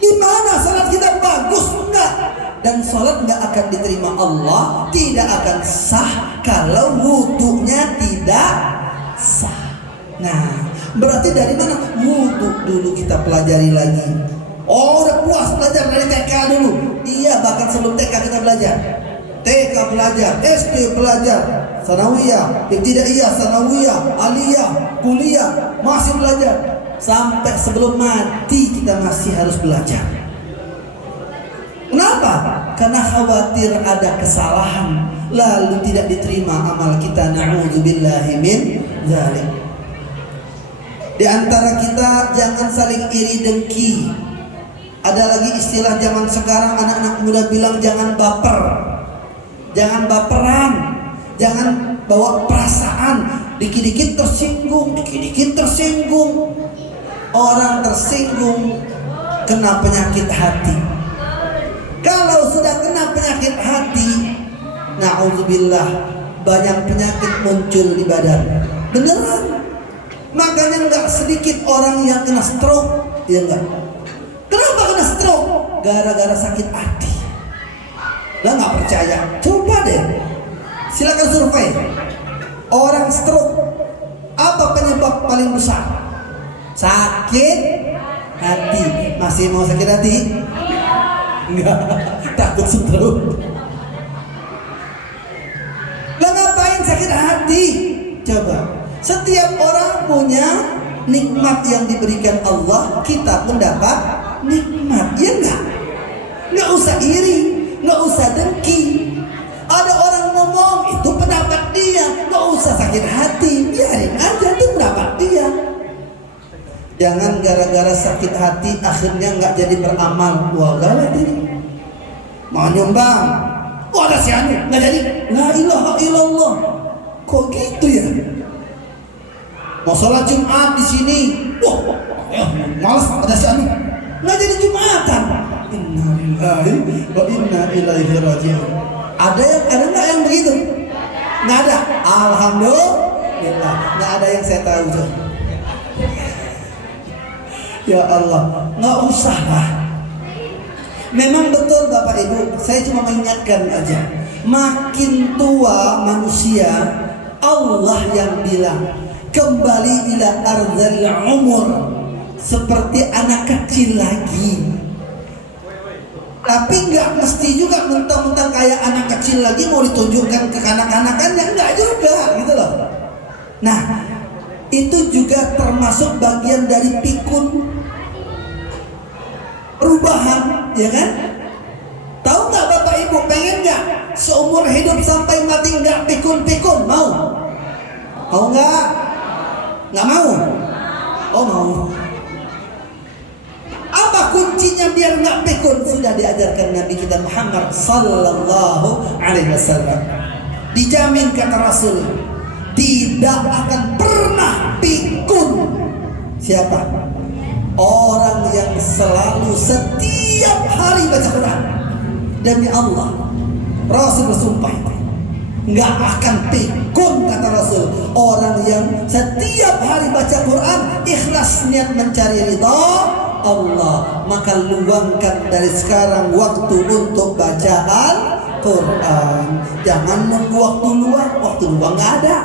Gimana salat kita bagus? Enggak. Dan salat enggak akan diterima Allah, tidak akan sah kalau wudunya tidak sah. Nah, berarti dari mana? Wudu dulu kita pelajari lagi. Oh, udah puas belajar dari TK dulu. Iya, bahkan sebelum TK kita belajar. TK belajar, SD belajar, sanawiyah, ibtidaiyah, sanawiyah, aliyah, kuliah, masih belajar. Sampai sebelum mati kita masih harus belajar. Kenapa? Karena khawatir ada kesalahan lalu tidak diterima amal kita. Na'udzubillahi min dzalik. Di antara kita jangan saling iri dengki. Ada lagi istilah zaman sekarang anak-anak muda bilang jangan baper. Jangan baperan. Jangan bawa perasaan. Dikit-dikit tersinggung, dikit-dikit tersinggung. Orang tersinggung kena penyakit hati. Kalau sudah kena penyakit hati, na'udzubillah, banyak penyakit muncul di badan. Beneran. Makanya nggak sedikit orang yang kena stroke, ya enggak? Kenapa kena stroke? Gara-gara sakit hati. Lah nggak percaya? Coba deh, silakan survei. Orang stroke, apa penyebab paling besar? Sakit hati. Masih mau sakit hati? Enggak, takut stroke. Lah ngapain sakit hati? Coba. Setiap orang punya nikmat yang diberikan Allah, kita pun dapat nikmat, ya enggak? Enggak usah iri, enggak usah dengki. Ada orang ngomong, itu pendapat dia, enggak usah sakit hati, biarin aja, itu pendapat dia. Jangan gara-gara sakit hati akhirnya nggak jadi beramal. Wah, galak diri. Mau nyumbang, oh ada si anu, nggak jadi. La ilaha illallah. Kok gitu ya? Mau sholat Jumat di sini, wah, malas ada si anu, nggak jadi Jumatan. Inna lillahi wa inna ilaihi raji'un. Ada nggak yang begitu? Nggak ada. Alhamdulillah, nggak ada yang saya tahu tuh. Ya Allah, nggak usah lah. Memang betul Bapak Ibu, saya cuma mengingatkan aja. Makin tua manusia, Allah yang bilang kembali ila ardhil umur, seperti anak kecil lagi. Tapi nggak mesti juga mentang-mentang kayak anak kecil lagi mau ditunjukkan ke kanak-kanakannya, enggak juga gitu loh. Nah, itu juga termasuk bagian dari pikun, perubahan, ya kan? Tahu nggak Bapak Ibu, pengen nggak seumur hidup sampai mati nggak pikun-pikun? Mau? Mau nggak? Nggak mau? Oh mau. Apa kuncinya biar nggak pikun? Sudah diajarkan Nabi kita Muhammad Sallallahu Alaihi Wasallam. Dijamin kata Rasul, tidak akan pernah pikun. Siapa? Orang yang selalu setiap hari baca Quran. Demi Allah, Rasul bersumpah itu nggak akan pikun, kata Rasul. Orang yang setiap hari baca Quran, ikhlas niat mencari ridha Allah, maka luangkan dari sekarang waktu untuk bacaan Quran. Jangan nunggu waktu luang nggak ada.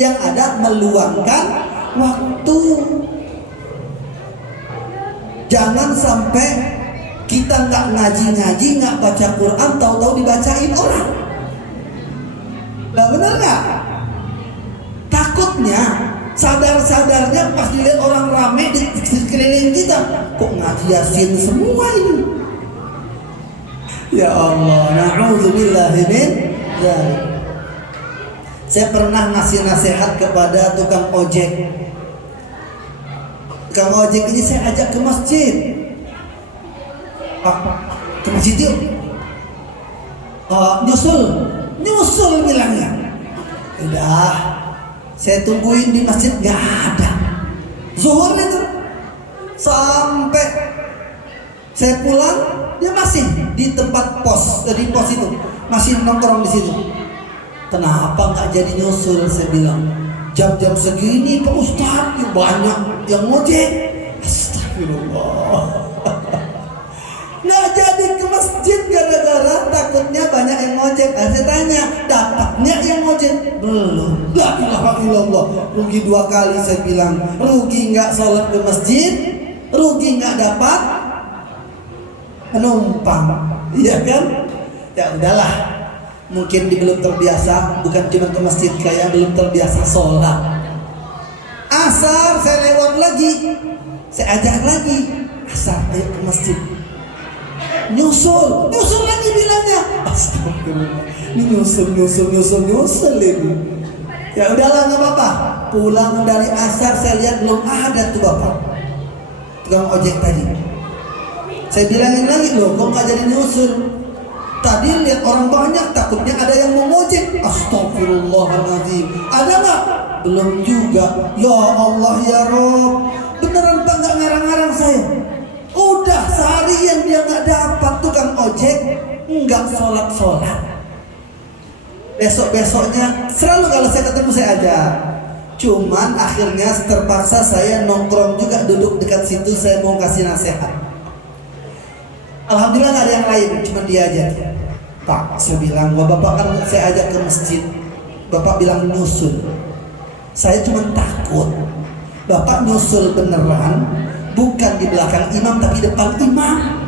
Yang ada meluangkan waktu. Jangan sampai kita nggak ngaji-ngaji, nggak baca Quran, tahu-tahu dibacain orang. Nah, benar nggak? Takutnya sadar-sadarnya pas dilihat orang rame di sekeliling kita, kok ngaji Yasin semua ini. Ya Allah, na'udzubillahi min dzalik. Saya pernah ngasih nasihat kepada tukang ojek. Tukang ojek ini saya ajak ke masjid. Ke masjid yuk. Nyusul bilangnya. Udah, saya tungguin di masjid, gak ada. Zuhur itu. Sampai saya pulang, dia masih di tempat pos, di pos itu. Masih nongkrong di situ. Kenapa nggak jadi nyusul? Saya bilang, jam-jam segini Pak Ustadz banyak yang ngojek. Astagfirullah. Saya tanya, dapatnya yang ojek? Belum. La ilaha illallah. Rugi 2 kali saya bilang. Rugi nggak sholat ke masjid, rugi nggak dapat penumpang. Iya kan? Ya udahlah. Mungkin dia belum terbiasa, bukan cuma ke masjid, kayak belum terbiasa sholat. Asar saya lewat lagi, saya ajak lagi. Asar, ayo ke masjid. Nyusul lagi bilangnya. Astagfirullah. Ini nyusul ini. Ya udahlah, nggak apa-apa. Pulang dari asar saya lihat belum ada tuh bapak tukang ojek tadi. Saya bilangin lagi, loh kok nggak jadi nyusul? Tadi lihat orang banyak, takutnya ada yang mau ngojek. Astagfirullahaladzim. Ada nggak? Belum juga. Ya Allah ya Rob, beneran Pak nggak ngarang-ngarang saya. Udah seharian dia nggak dapat tukang ojek, nggak sholat. Besoknya selalu kalau saya ketemu saya ajak. Cuman akhirnya terpaksa saya nongkrong juga, duduk dekat situ, saya mau kasih nasihat. Alhamdulillah nggak ada yang lain, cuma dia aja. Pak, saya bilang, bapak kan saya ajak ke masjid, bapak bilang nyusul. Saya cuma takut bapak nyusul beneran, bukan di belakang imam tapi depan imam.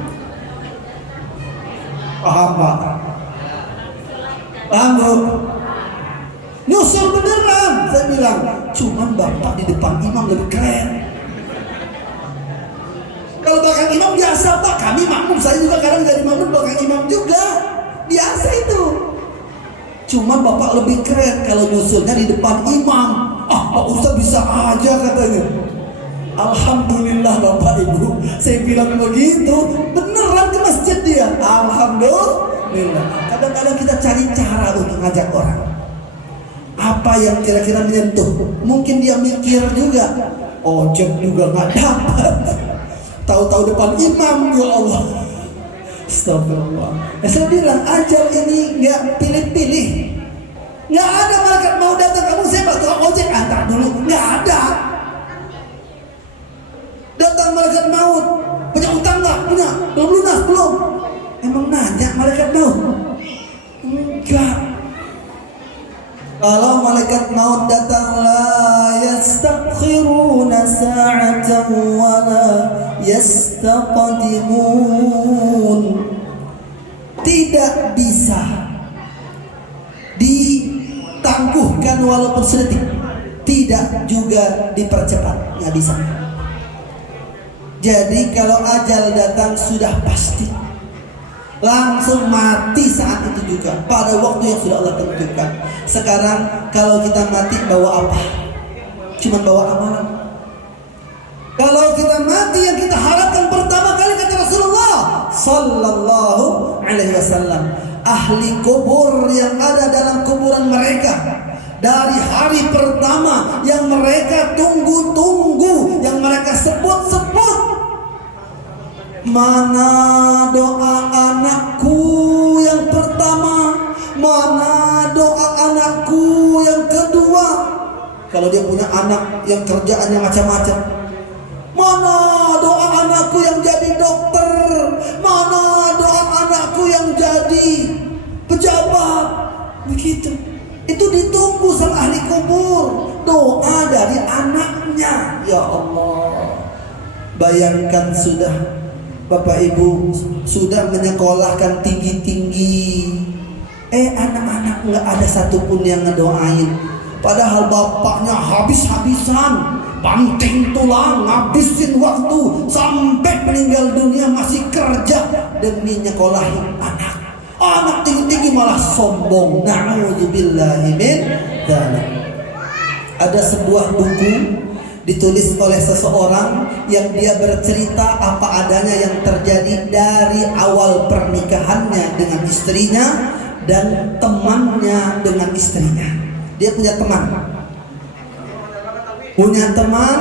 Paham Pak? Paham Bu? Nyusul beneran, saya bilang. Cuman bapak di depan imam lebih keren. Kalau belakang imam biasa Pak, kami makmum, saya juga kadang jadi makmum belakang imam juga, biasa itu. Cuman bapak lebih keren kalau nyusulnya di depan imam. Pak Ustaz bisa aja katanya. Alhamdulillah Bapak Ibu, saya bilang begitu, beneran ke masjid dia. Alhamdulillah. Kadang-kadang kita cari cara untuk ngajak orang. Apa yang kira-kira menyentuh? Mungkin dia mikir juga, ojek juga nggak dapat. Tahu-tahu depan imam, ya Allah. Astagfirullah. Saya bilang ajal ini nggak pilih-pilih. Nggak ada malaikat mau datang, kamu saya bantu ojek antar dulu. Nggak ada. Datang malaikat maut, punya utang nggak? Punya. Belum lunas, belum. Emang nanya malaikat maut? Enggak. Kalau malaikat maut datang, la yastakhiruna sa'atan wa la yastaqdimun. Tidak bisa ditangguhkan walaupun sedetik, tidak juga dipercepat, nggak bisa. Jadi kalau ajal datang sudah pasti, langsung mati saat itu juga, pada waktu yang sudah Allah tentukan. Sekarang kalau kita mati bawa apa? Cuma bawa amalan. Kalau kita mati, yang kita harapkan pertama kali kata Rasulullah Sallallahu Alaihi Wasallam, ahli kubur yang ada dalam kuburan mereka dari hari pertama yang mereka tunggu-tunggu, yang mereka sebut-sebut, mana doa anakku yang pertama, mana doa anakku yang kedua. Kalau dia punya anak yang kerjaannya macam-macam, mana doa anakku yang jadi dokter, mana doa anakku yang jadi pejabat. Begitu. Itu ditunggu sama ahli kubur, doa dari anaknya. Ya Allah, bayangkan sudah Bapak Ibu sudah menyekolahkan tinggi-tinggi, anak-anak nggak ada satupun yang ngedoain. Padahal bapaknya habis-habisan, banting tulang, ngabisin waktu sampai meninggal dunia masih kerja demi nyekolahin anak. Anak tinggi-tinggi malah sombong. Na'udzubillahi min dzalik. Ada sebuah buku ditulis oleh seseorang yang dia bercerita apa adanya yang terjadi dari awal pernikahannya dengan istrinya dan temannya dengan istrinya. Dia punya teman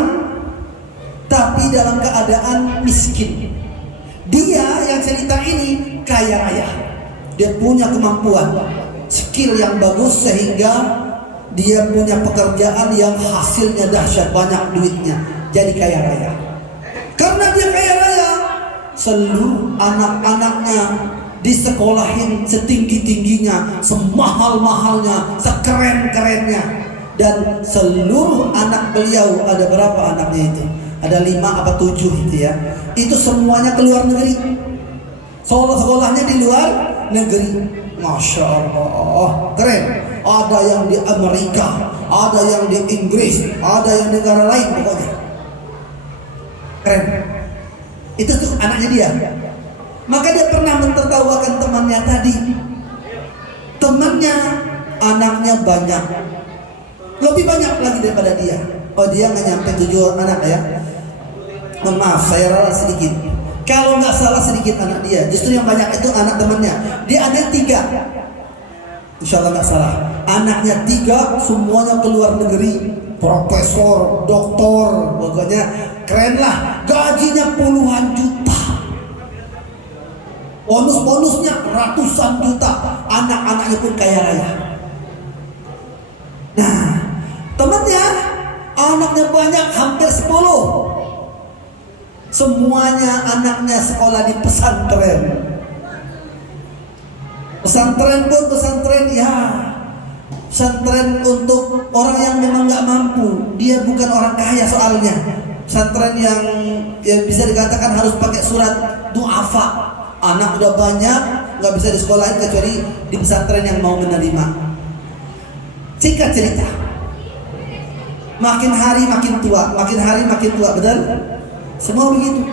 tapi dalam keadaan miskin. Dia yang cerita ini kaya raya. Dia punya kemampuan, skill yang bagus sehingga dia punya pekerjaan yang hasilnya dahsyat, banyak duitnya, jadi kaya raya. Karena dia kaya raya, seluruh anak-anaknya disekolahin setinggi-tingginya, semahal-mahalnya, sekeren-kerennya. Dan seluruh anak beliau, ada berapa anaknya itu? Ada 5 apa 7 itu ya. Itu semuanya keluar negeri. Sekolahnya di luar negeri. Masya Allah, keren. Ada yang di Amerika, ada yang di Inggris, ada yang di negara lain, pokoknya keren. Itu tuh anaknya dia. Maka dia pernah mentertawakan temannya tadi. Temannya anaknya banyak, lebih banyak lagi daripada dia. Oh, dia nggak nyampe 7 anak ya. Maaf, saya ralat sedikit. Kalau nggak salah sedikit anak dia. Justru yang banyak itu anak temannya. Dia ada 3. Insya Allah nggak salah. Anaknya 3, semuanya keluar negeri. Profesor, doktor, pokoknya keren lah. Gajinya puluhan juta. Bonus-bonusnya ratusan juta. Anak-anaknya pun kaya raya. Nah, temannya anaknya banyak, hampir 10. Semuanya anaknya sekolah di pesantren. Pesantren pun pesantren ya, pesantren untuk orang yang memang nggak mampu. Dia bukan orang kaya soalnya. Pesantren yang ya bisa dikatakan harus pakai surat du'afa. Anak udah banyak, nggak bisa disekolahin kecuali di pesantren yang mau menerima. Singkat cerita, makin hari makin tua, makin hari makin tua, betul? Semua begitu.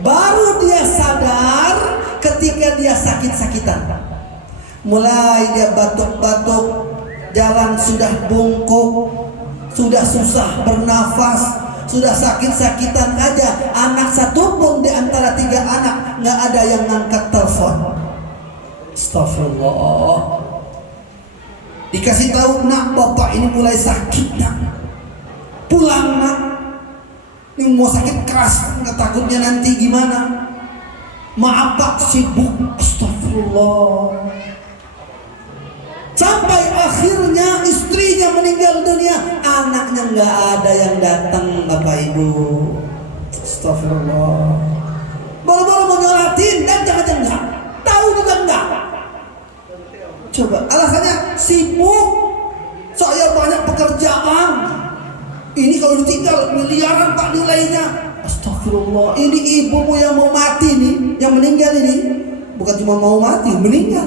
Baru dia sadar ketika dia sakit-sakitan. Mulai dia batuk-batuk, jalan sudah bungkuk, sudah susah bernafas, sudah sakit-sakitan aja. Anak satu pun di antara 3 anak nggak ada yang ngangkat telepon. Astagfirullah. Dikasih tahu, nak, bapak ini mulai sakit, nak. Pulang, nak. Ini mau sakit keras, nggak takutnya nanti gimana? Maaf pak, sibuk. Astagfirullah. Sampai akhirnya istrinya meninggal dunia, anaknya nggak ada yang datang, bapak ibu. Astagfirullah. Baru-baru mau nyolatin dan jangan-jangan nggak tahu juga nggak. Coba alasannya sibuk, saya banyak pekerjaan. Ini kalau ditinggal miliaran pak nilainya. Astagfirullah. Ini ibumu yang mau mati nih, yang meninggal ini bukan cuma mau mati, meninggal.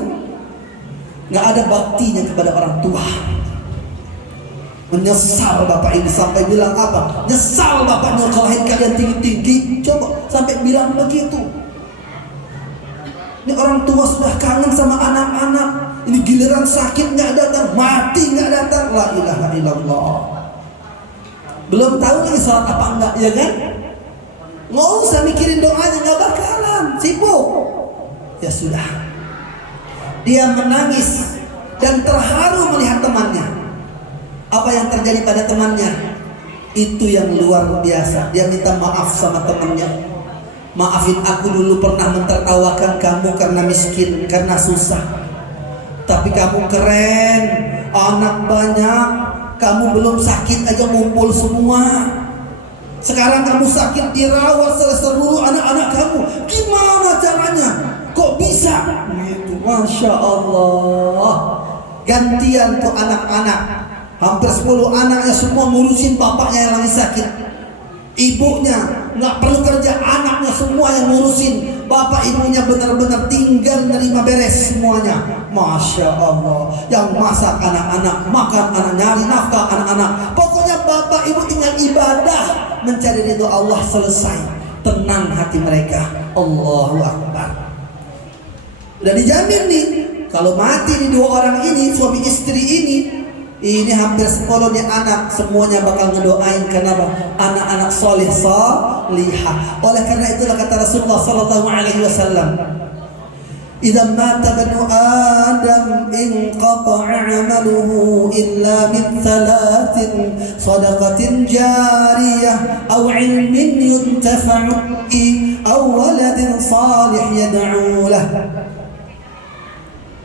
Nggak ada baktinya kepada orang tua. Menyesal bapak ini sampai bilang apa? Nyesal bapak nyekolahin kalian tinggi-tinggi. Coba sampai bilang begitu. Ini orang tua sudah kangen sama anak-anak. Ini giliran sakit nggak datang, mati nggak datang. La ilaha illallah. Belum tahu lagi sholat apa enggak, ya kan? Nggak usah mikirin doanya, nggak bakalan, sibuk. Ya sudah. Dia menangis dan terharu melihat temannya. Apa yang terjadi pada temannya? Itu yang luar biasa. Dia minta maaf sama temannya. Maafin aku dulu pernah mentertawakan kamu karena miskin, karena susah. Tapi kamu keren, anak banyak. Kamu belum sakit aja ngumpul semua. Sekarang kamu sakit dirawat seluruh anak-anak kamu. Gimana caranya? Kok bisa? Gitu, Masya Allah. Gantian tuh anak-anak. Hampir 10 anaknya semua ngurusin bapaknya yang lagi sakit. Ibunya nggak perlu kerja, anaknya semua yang ngurusin. Bapak ibunya benar-benar tinggal nerima beres semuanya. Masya Allah. Yang masak anak-anak, makan anak, nyari nafkah anak-anak. Pokoknya bapak ibu tinggal ibadah, mencari ridho Allah, selesai. Tenang hati mereka. Allahu Akbar. Udah dijamin nih, kalau mati nih 2 orang ini, suami istri ini hampir 10 nih anak, semuanya bakal ngedoain. Kenapa? Anak-anak soleh salihah. Oleh karena itulah kata Rasulullah sallallahu alaihi wasallam, "Idza mata banu Adam inqata'a 'amaluhu illa min 3, shadaqatin jariyah aw 'ilmin yuntafa'u bihi aw waladin salih yad'u lahu."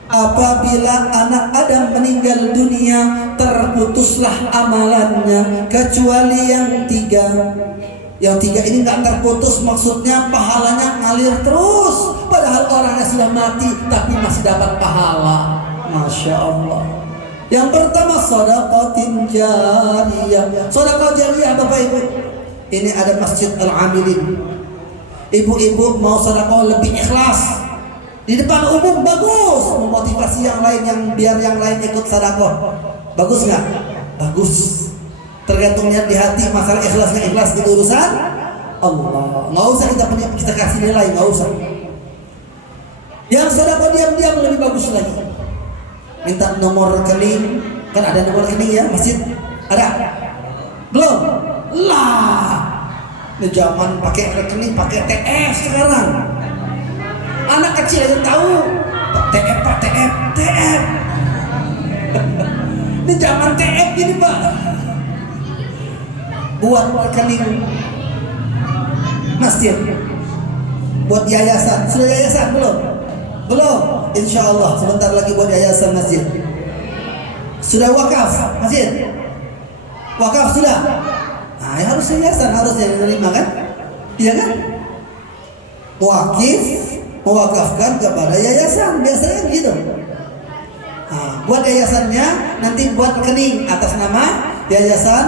Apabila anak Adam meninggal dunia, terputuslah amalannya kecuali yang 3. Yang 3 ini nggak terputus, maksudnya pahalanya ngalir terus. Padahal orang yang sudah mati tapi masih dapat pahala. Masya Allah. Yang pertama sedekatin jariyah. Sedekah jariyah Bapak Ibu, ini ada Masjid Al-Amilin. Ibu-ibu mau sedekah lebih ikhlas di depan umum, bagus, memotivasi yang lain, yang biar yang lain ikut sedekah. Bagus nggak? Bagus. Tergantung niat di hati. Masalah ikhlasnya ikhlas di urusan Allah. Nggak usah kita kasih nilai, nggak usah. Yang sedekah diam-diam lebih bagus lagi. Minta nomor rekening, kan ada nomor rekening ya masjid? Ada? Belum? Lah, ini zaman pakai rekening, pakai TF sekarang. Anak kecil aja tahu TF, Pak, TF. Ini zaman TF gini Pak. Buat rekening masjid, buat yayasan. Sudah yayasan belum? Belum. Insya Allah sebentar lagi buat yayasan masjid. Sudah wakaf masjid? Wakaf sudah? Nah, ya harus yayasan, harus yang diterima kan? Iya kan? Wakif mewakafkan kepada yayasan, biasanya gitu. Nah, buat yayasannya nanti buat rekening atas nama Yayasan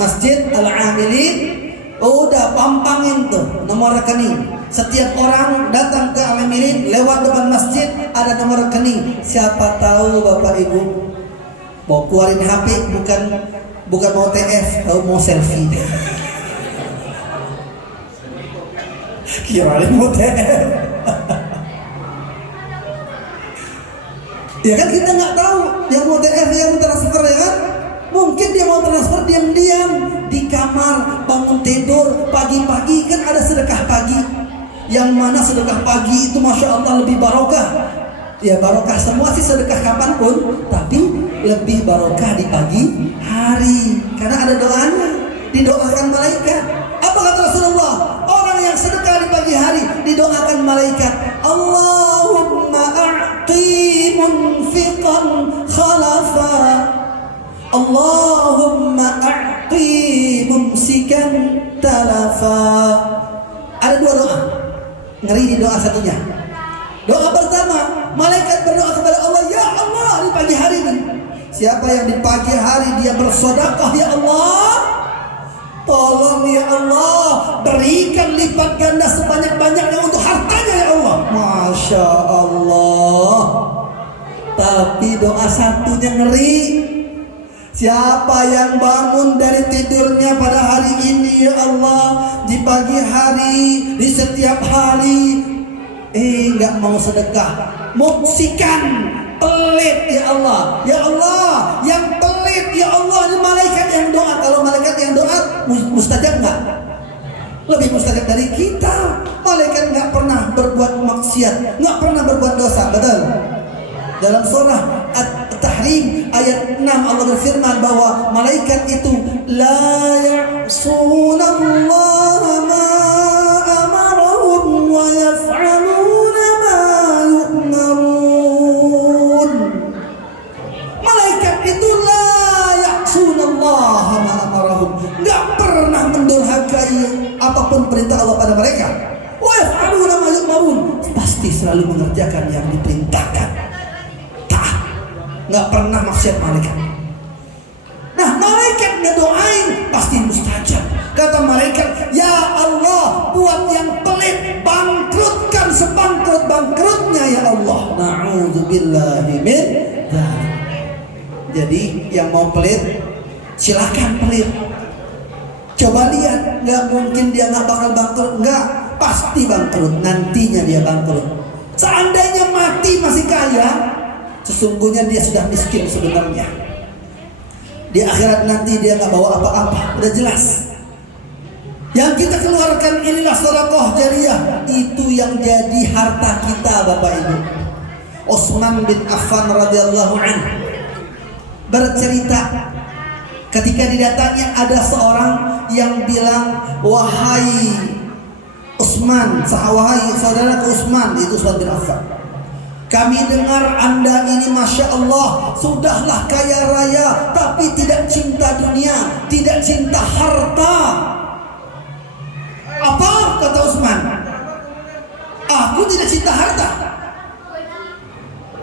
Masjid Al-Amilin. Udah pampangin tuh nomor rekening. Setiap orang datang ke Al-Amilin lewat depan masjid ada nomor rekening. Siapa tahu Bapak Ibu mau keluarin HP, bukan mau TF, tahu mau selfie. Kirain mau TF. Ya kan kita nggak tahu yang mau TF, yang mau transfer ya kan? Mungkin dia mau transfer diam-diam di kamar, bangun tidur pagi-pagi, kan ada sedekah pagi. Yang mana sedekah pagi itu Masya Allah lebih barokah. Ya barokah semua sih sedekah kapanpun, tapi lebih barokah di pagi hari. Karena ada doanya, didoakan malaikat. Apa kata Rasulullah? Orang yang sedekah di pagi hari didoakan malaikat. Allahumma a'ti munfiqan khalafa. Allahumma a'ti mumsikan talafa. Ada dua doa. Ngeri di doa satunya. Doa pertama, malaikat berdoa kepada Allah, ya Allah, di pagi hari ini, siapa yang di pagi hari dia bersedekah, ya Allah, tolong ya Allah, berikan lipat ganda sebanyak-banyaknya untuk hartanya ya Allah. Masya Allah. Tapi doa satunya ngeri. Siapa yang bangun dari tidurnya pada hari ini ya Allah, di pagi hari, di setiap hari, nggak mau sedekah, muksikan, pelit ya Allah, ya Allah, yang pelit ya Allah. Ini malaikat yang doa. Kalau malaikat yang doa mustajab nggak? Lebih mustajab dari kita. Malaikat nggak pernah berbuat maksiat, nggak pernah berbuat dosa, betul? Dalam surah At-Tahrim ayat 6 Allah berfirman bahwa malaikat itu la ya'sunallaha ma amarahum wa yaf'aluna ma yu'marun. Malaikat itu la ya'sunallaha ma amarahum, enggak pernah mendurhakai apapun perintah Allah pada mereka. Wa yaf'aluna ma yu'marun, pasti selalu mengerjakan yang diperintahkan. Nggak pernah maksiat malaikat. Nah, malaikat ngedoain pasti mustajab. Kata malaikat, ya Allah, buat yang pelit bangkrutkan sebangkrut-bangkrutnya ya Allah. Na'udzubillahi min dzalik. Jadi yang mau pelit silakan pelit. Coba lihat, nggak mungkin dia nggak bakal bangkrut, nggak, pasti bangkrut. Nantinya dia bangkrut. Seandainya mati masih kaya, sesungguhnya dia sudah miskin sebenarnya. Di akhirat nanti dia nggak bawa apa-apa, udah jelas. Yang kita keluarkan inilah sedekah jariyah, itu yang jadi harta kita Bapak Ibu. Utsman bin Affan radhiyallahu anhu bercerita ketika didatangi ada seorang yang bilang, wahai Utsman, wahai saudara Utsman, itu Utsman bin Affan, kami dengar Anda ini Masya Allah sudahlah kaya raya, tapi tidak cinta dunia, tidak cinta harta. Apa kata Utsman? Aku tidak cinta harta.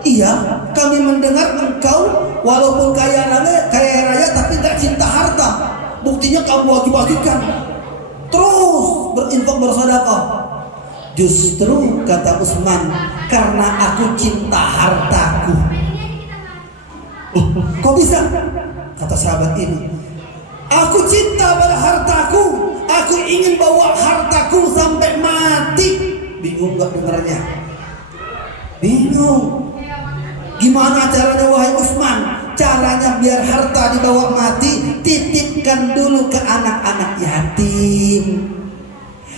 Iya, kami mendengar engkau walaupun kaya raya tapi gak cinta harta. Buktinya kamu bagi-bagikan, terus berinfak bersedekah. Justru kata Utsman, karena aku cinta hartaku. Kok bisa? Kata sahabat ini, aku cinta pada hartaku. Aku ingin bawa hartaku sampai mati. Bingung gak dengarnya? Bingung. Gimana caranya wahai Utsman? Caranya biar harta dibawa mati, titipkan dulu ke anak-anak yatim.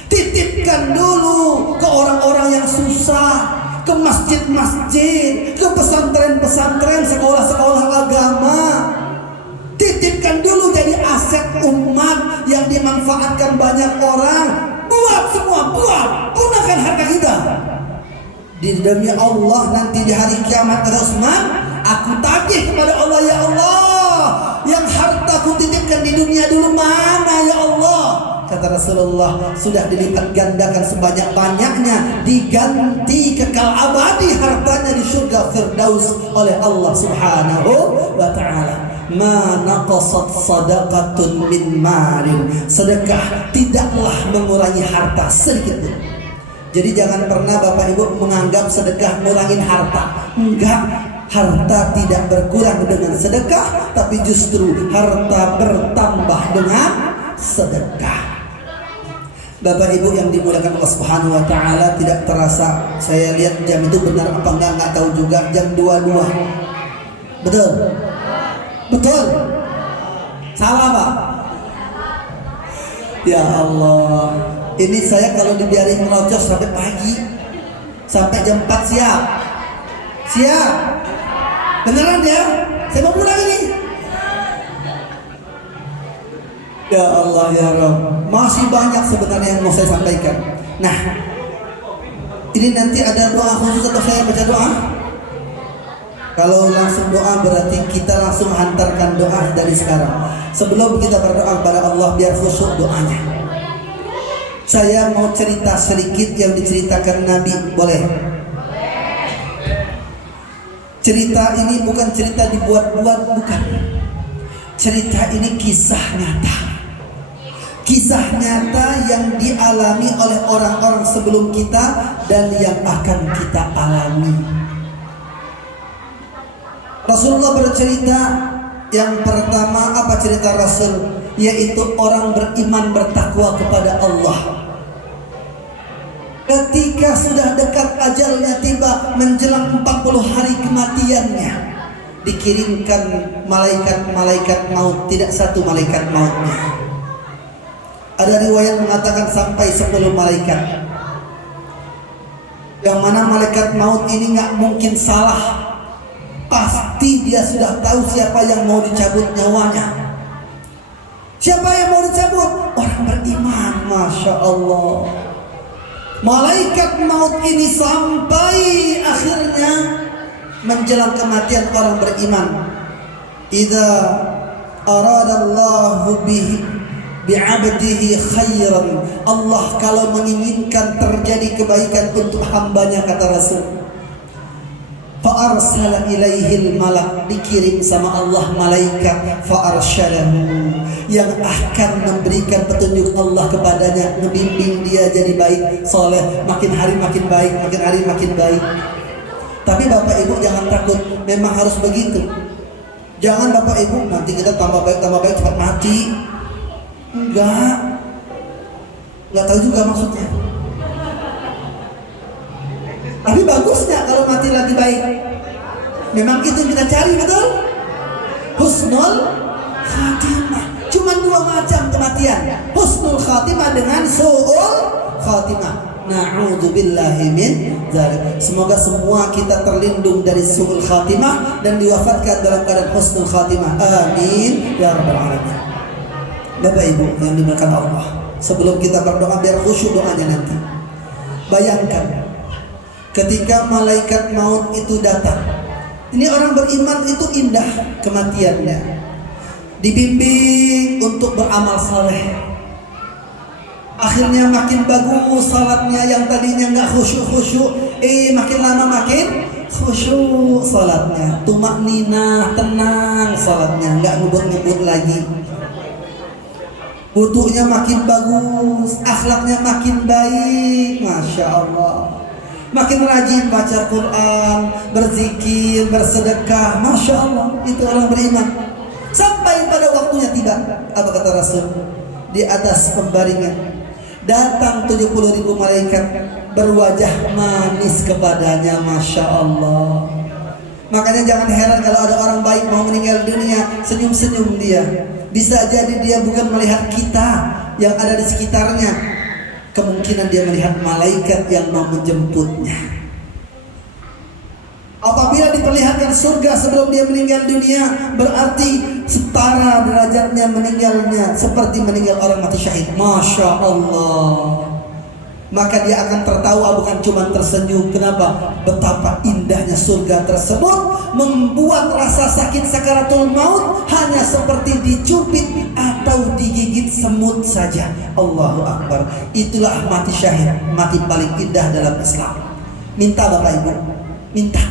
Titipkan dulu ke orang-orang yang susah, ke masjid-masjid, ke pesantren-pesantren, sekolah-sekolah agama. Titipkan dulu jadi aset umat yang dimanfaatkan banyak orang. Buat semua, gunakan harta kita. Demi Allah nanti di hari kiamat kata Utsman, aku tagih kepada Allah, ya Allah, yang hartaku titipkan di dunia dulu mana ya Allah? Kata Rasulullah, sudah dilipat gandakan sebanyak-banyaknya, diganti kekal abadi hartanya di surga Firdaus oleh Allah Subhanahu wa ta'ala. Ma naqasat sadaqatun min malin. Sedekah tidaklah mengurangi harta sedikit pun. Jadi jangan pernah Bapak Ibu menganggap sedekah ngurangin harta. Enggak, harta tidak berkurang dengan sedekah, tapi justru harta bertambah dengan sedekah. Bapak Ibu yang dimuliakan Allah Subhanahu wa taala, tidak terasa saya lihat jam itu benar apa enggak tahu juga, jam 22. Betul? Betul? Salah Pak? Ya Allah, ini saya kalau dibiarin ngelocos sampai pagi, sampai jam 4 siap. Siap? Beneran ya? Saya mau pulang ini. Ya Allah ya Rabb, masih banyak sebenarnya yang mau saya sampaikan. Nah, ini nanti ada doa khusus atau saya baca doa? Kalau langsung doa berarti kita langsung hantarkan doa dari sekarang. Sebelum kita berdoa kepada Allah biar khusyuk doanya, saya mau cerita sedikit yang diceritakan Nabi, boleh? Cerita ini bukan cerita dibuat-buat, bukan. Cerita ini kisah nyata. Kisah nyata yang dialami oleh orang-orang sebelum kita dan yang akan kita alami. Rasulullah bercerita, yang pertama apa cerita Rasul? Yaitu orang beriman bertakwa kepada Allah. Ketika sudah dekat ajalnya tiba, menjelang 40 hari kematiannya, dikirimkan malaikat-malaikat maut, tidak satu malaikat mautnya. Ada riwayat mengatakan sampai 10 malaikat. Yang mana malaikat maut ini nggak mungkin salah. Pasti dia sudah tahu siapa yang mau dicabut nyawanya. Siapa yang mau dicabut? Orang beriman, Masya Allah. Malaikat maut ini sampai akhirnya menjelang kematian orang beriman. Idza aradallahu bi'abdihi khairan. Allah kalau menginginkan terjadi kebaikan untuk hambanya, kata Rasul, fa'arsala ilaihil malak, dikirim sama Allah malaikat, fa'arsyalahu, yang akan memberikan petunjuk Allah kepadanya, ngebimbing dia jadi baik, soleh, makin hari makin baik, makin hari makin baik. Tapi Bapak Ibu jangan takut, memang harus begitu. Jangan Bapak Ibu nanti kita tambah baik cepat mati. Enggak tahu juga maksudnya. Tapi bagusnya kalau mati lagi baik. Memang itu yang kita cari, betul? Husnul khatimah. Cuma 2 macam kematian, husnul khatimah dengan su'ul khatimah. Na'udzubillahi min dzalik. Semoga semua kita terlindung dari su'ul khatimah dan diwafatkan dalam keadaan husnul khatimah. Amin ya rabbal alamin. Bapak Ibu yang dimuliakan Allah, sebelum kita berdoa biar khusyuk doanya nanti. Bayangkan ketika malaikat maut itu datang. Ini orang beriman itu indah kematiannya. Dibimbing untuk beramal saleh. Akhirnya makin bagus salatnya, yang tadinya nggak khusyuk, makin lama makin khusyuk salatnya, tumak ninah, tenang salatnya, nggak ngebut-ngebut lagi. Wudunya makin bagus, akhlaknya makin baik, masya Allah. Makin rajin baca Quran, berzikir, bersedekah, masya Allah. Itu orang beriman. Sampai pada waktunya tiba, apa kata Rasul? Di atas pembaringan datang 70.000 malaikat berwajah manis kepadanya, masya Allah. Makanya jangan heran kalau ada orang baik mau meninggal dunia, senyum-senyum dia. Bisa jadi dia bukan melihat kita yang ada di sekitarnya, kemungkinan dia melihat malaikat yang mau menjemputnya. Apabila diperlihatkan surga sebelum dia meninggal dunia, berarti setara derajatnya meninggalnya seperti meninggal orang mati syahid. Masya Allah. Maka dia akan tertawa, bukan cuma tersenyum. Kenapa? Betapa indahnya surga tersebut, membuat rasa sakit sakaratul maut hanya seperti dicubit atau digigit semut saja. Allahu Akbar. Itulah mati syahid, mati paling indah dalam Islam. Minta Bapak Ibu, minta.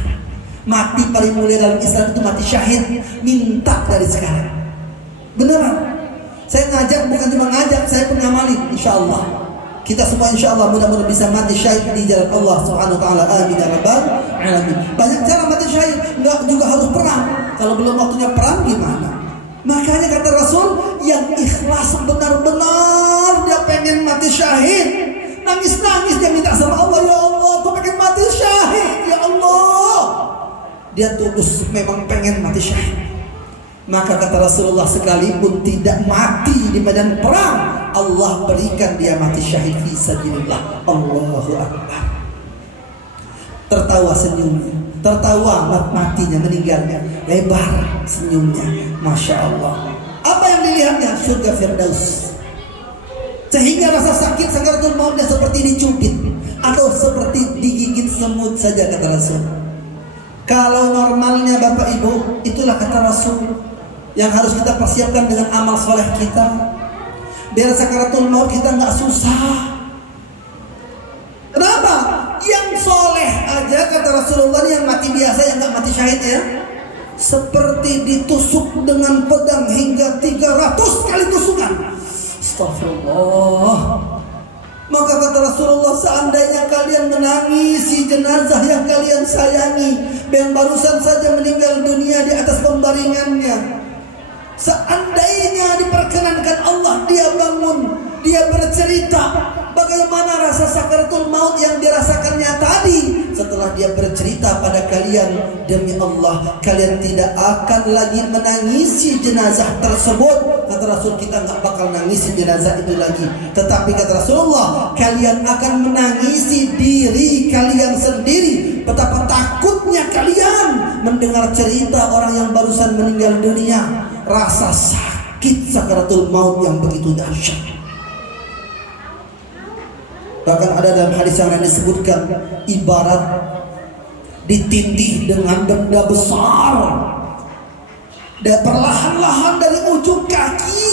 Mati paling mulia dalam Islam itu mati syahid. Minta dari sekarang. Beneran. Saya ngajak bukan cuma ngajak, saya pun ngamalin, insya Allah. Kita semua insya Allah mudah-mudahan bisa mati syahid di jalan Allah Subhanahu Wa Taala. Amin ya rabbal alamin. Banyak cara mati syahid, nggak juga harus perang. Kalau belum waktunya perang gimana? Makanya kata Rasul, yang ikhlas benar-benar dia pengen mati syahid, nangis-nangis dia minta sama Allah, ya Allah, aku pengen mati syahid, ya Allah. Dia tulus memang pengen mati syahid. Maka kata Rasulullah, sekalipun tidak mati di medan perang, Allah berikan dia mati syahid fi sabilillah. Allahu Akbar. Tertawa senyumnya, tertawa matinya, meninggalnya, lebar senyumnya, masya Allah. Apa yang dilihatnya? Surga Firdaus. Sehingga rasa sakit sakaratul mautnya seperti dicubit atau seperti digigit semut saja, kata Rasul. Kalau normalnya Bapak Ibu, itulah kata Rasul yang harus kita persiapkan dengan amal soleh kita, biar sakaratul maut kita nggak susah. Kenapa? Yang soleh aja kata Rasulullah, yang mati biasa, yang nggak mati syahid ya, seperti ditusuk dengan pedang hingga 300 kali tusukan. Astagfirullah. Maka kata Rasulullah, seandainya kalian menangisi jenazah yang kalian sayangi, yang barusan saja meninggal dunia di atas pembaringannya, seandainya diperkenankan Allah, dia bangun, dia bercerita bagaimana rasa sakaratul maut yang dirasakannya tadi. Setelah dia bercerita pada kalian, demi Allah, kalian tidak akan lagi menangisi jenazah tersebut. Kata Rasul, kita nggak bakal nangisi jenazah itu lagi. Tetapi kata Rasulullah, kalian akan menangisi diri kalian sendiri. Betapa takutnya kalian mendengar cerita orang yang barusan meninggal dunia. Rasa sakit sakaratul maut yang begitu dahsyat. Bahkan ada dalam hadis yang lain disebutkan, ibarat ditindih dengan benda besar, dan perlahan-lahan dari ujung kaki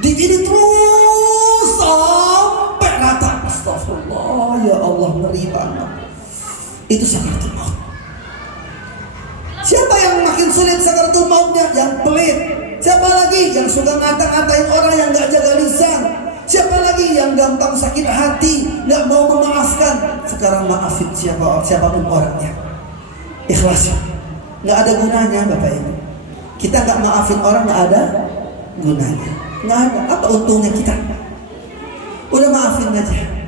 digini terus sampai rata. Astagfirullah, ya Allah, ngeri banget. Itu sakaratul maut. Siapa yang makin sulit sakaratul mautnya? Yang pelit. Siapa lagi yang suka ngata-ngatain orang yang gak jaga lisan? Siapa lagi yang gampang sakit hati, gak mau memaafkan? Sekarang maafin siapapun orangnya. Ikhlas. Gak ada gunanya Bapak Ibu. Kita gak maafin orang gak ada gunanya. Gak ada. Apa untungnya kita? Udah maafin aja.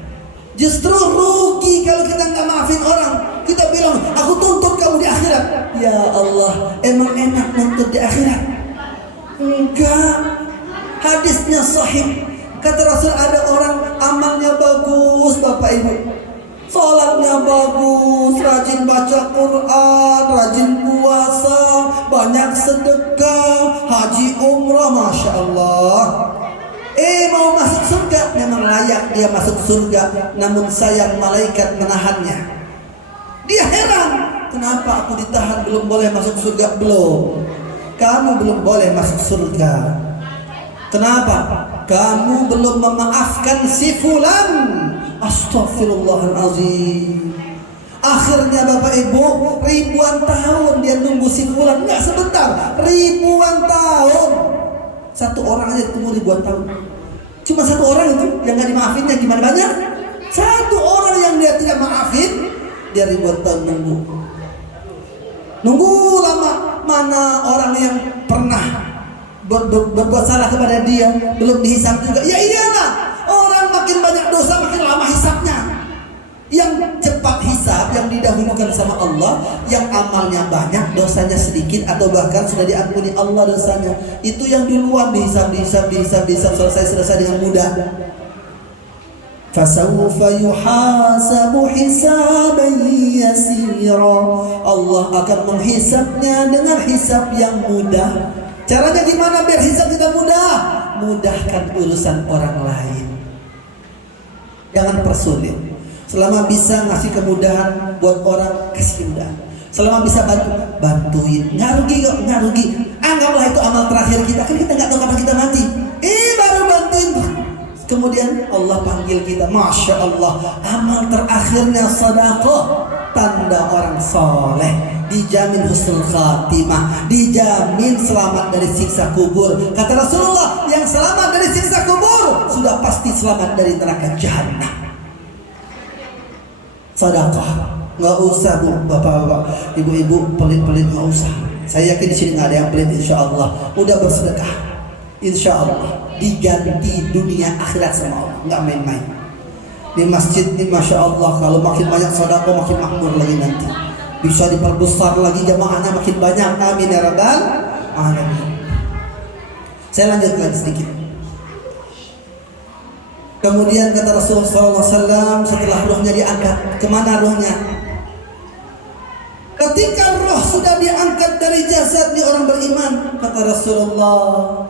Justru rugi kalau kita gak maafin orang. Kita bilang, aku tuntut kamu di akhirat. Ya Allah, emang enak nuntut di akhirat? Enggak. Hadisnya sahih. Kata Rasul, ada orang amalnya bagus Bapak Ibu, sholatnya bagus, rajin baca Quran, rajin puasa, banyak sedekah, haji umrah, masya Allah. Mau masuk surga, memang layak dia masuk surga. Namun sayang malaikat menahannya. Dia heran, kenapa aku ditahan, belum boleh masuk surga? Belum. Kamu belum boleh masuk surga. Kenapa? Kamu belum memaafkan si fulan. Astagfirullahalazim. Akhirnya Bapak Ibu, ribuan tahun dia nunggu si fulan, nggak sebentar, ribuan tahun. Satu orang aja tunggu ribuan tahun. Cuma satu orang itu yang nggak dimaafinnya gimana banyak? Satu orang yang dia tidak maafin, dia ribuan tahun nunggu lama. Mana orang yang pernah berbuat salah kepada dia belum dihisab juga? Ya iyalah, orang makin banyak dosa makin lama hisabnya. Yang cepat hisab, yang didahulukan sama Allah, yang amalnya banyak, dosanya sedikit atau bahkan sudah diampuni Allah dosanya, itu yang duluan dihisab selesai dengan mudah. Fasawfa yuhasabu hisaban yasira. Allah akan menghisabnya dengan hisab yang mudah. Caranya gimana biar hisab kita mudah? Mudahkan urusan orang lain, jangan persulit. Selama bisa ngasih kemudahan buat orang, kasih kemudahan. Selama bisa bantuin. Nggak rugi. Anggaplah itu amal terakhir kita. Kan kita nggak tahu kapan kita mati. Baru bantuin. Kemudian Allah panggil kita, Masya Allah, amal terakhirnya sedekah, tanda orang soleh, dijamin husnul khatimah, dijamin selamat dari siksa kubur. Kata Rasulullah, yang selamat dari siksa kubur sudah pasti selamat dari neraka jahanam. Sedekah, nggak usah bu, bapak-bapak, ibu-ibu pelit-pelit nggak usah. Saya yakin di sini nggak ada yang pelit, insya Allah. Udah bersedekah, insya Allah diganti dunia akhirat sama Allah, nggak main-main. Di masjid ini Masya Allah, kalau makin banyak sedekah makin makmur lagi nanti. Bisa diperbesar lagi jamaahnya makin banyak. Amin ya rabbal alamin. Saya lanjut lagi sedikit. Kemudian kata Rasulullah SAW, setelah rohnya diangkat, kemana rohnya? Ketika roh sudah diangkat dari jasad di orang beriman, kata Rasulullah,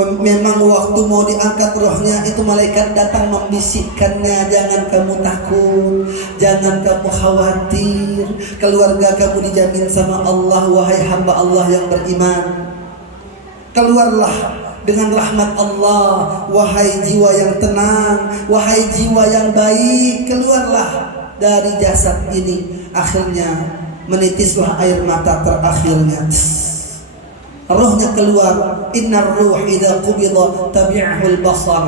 memang waktu mau diangkat rohnya itu malaikat datang membisikkannya, jangan kamu takut, jangan kamu khawatir, keluarga kamu dijamin sama Allah, wahai hamba Allah yang beriman. Keluarlah dengan rahmat Allah, wahai jiwa yang tenang, wahai jiwa yang baik, keluarlah dari jasad ini. Akhirnya menitislah air mata terakhirnya. Rohnya keluar. Innar ruh idza qubida tabi'ahul basar.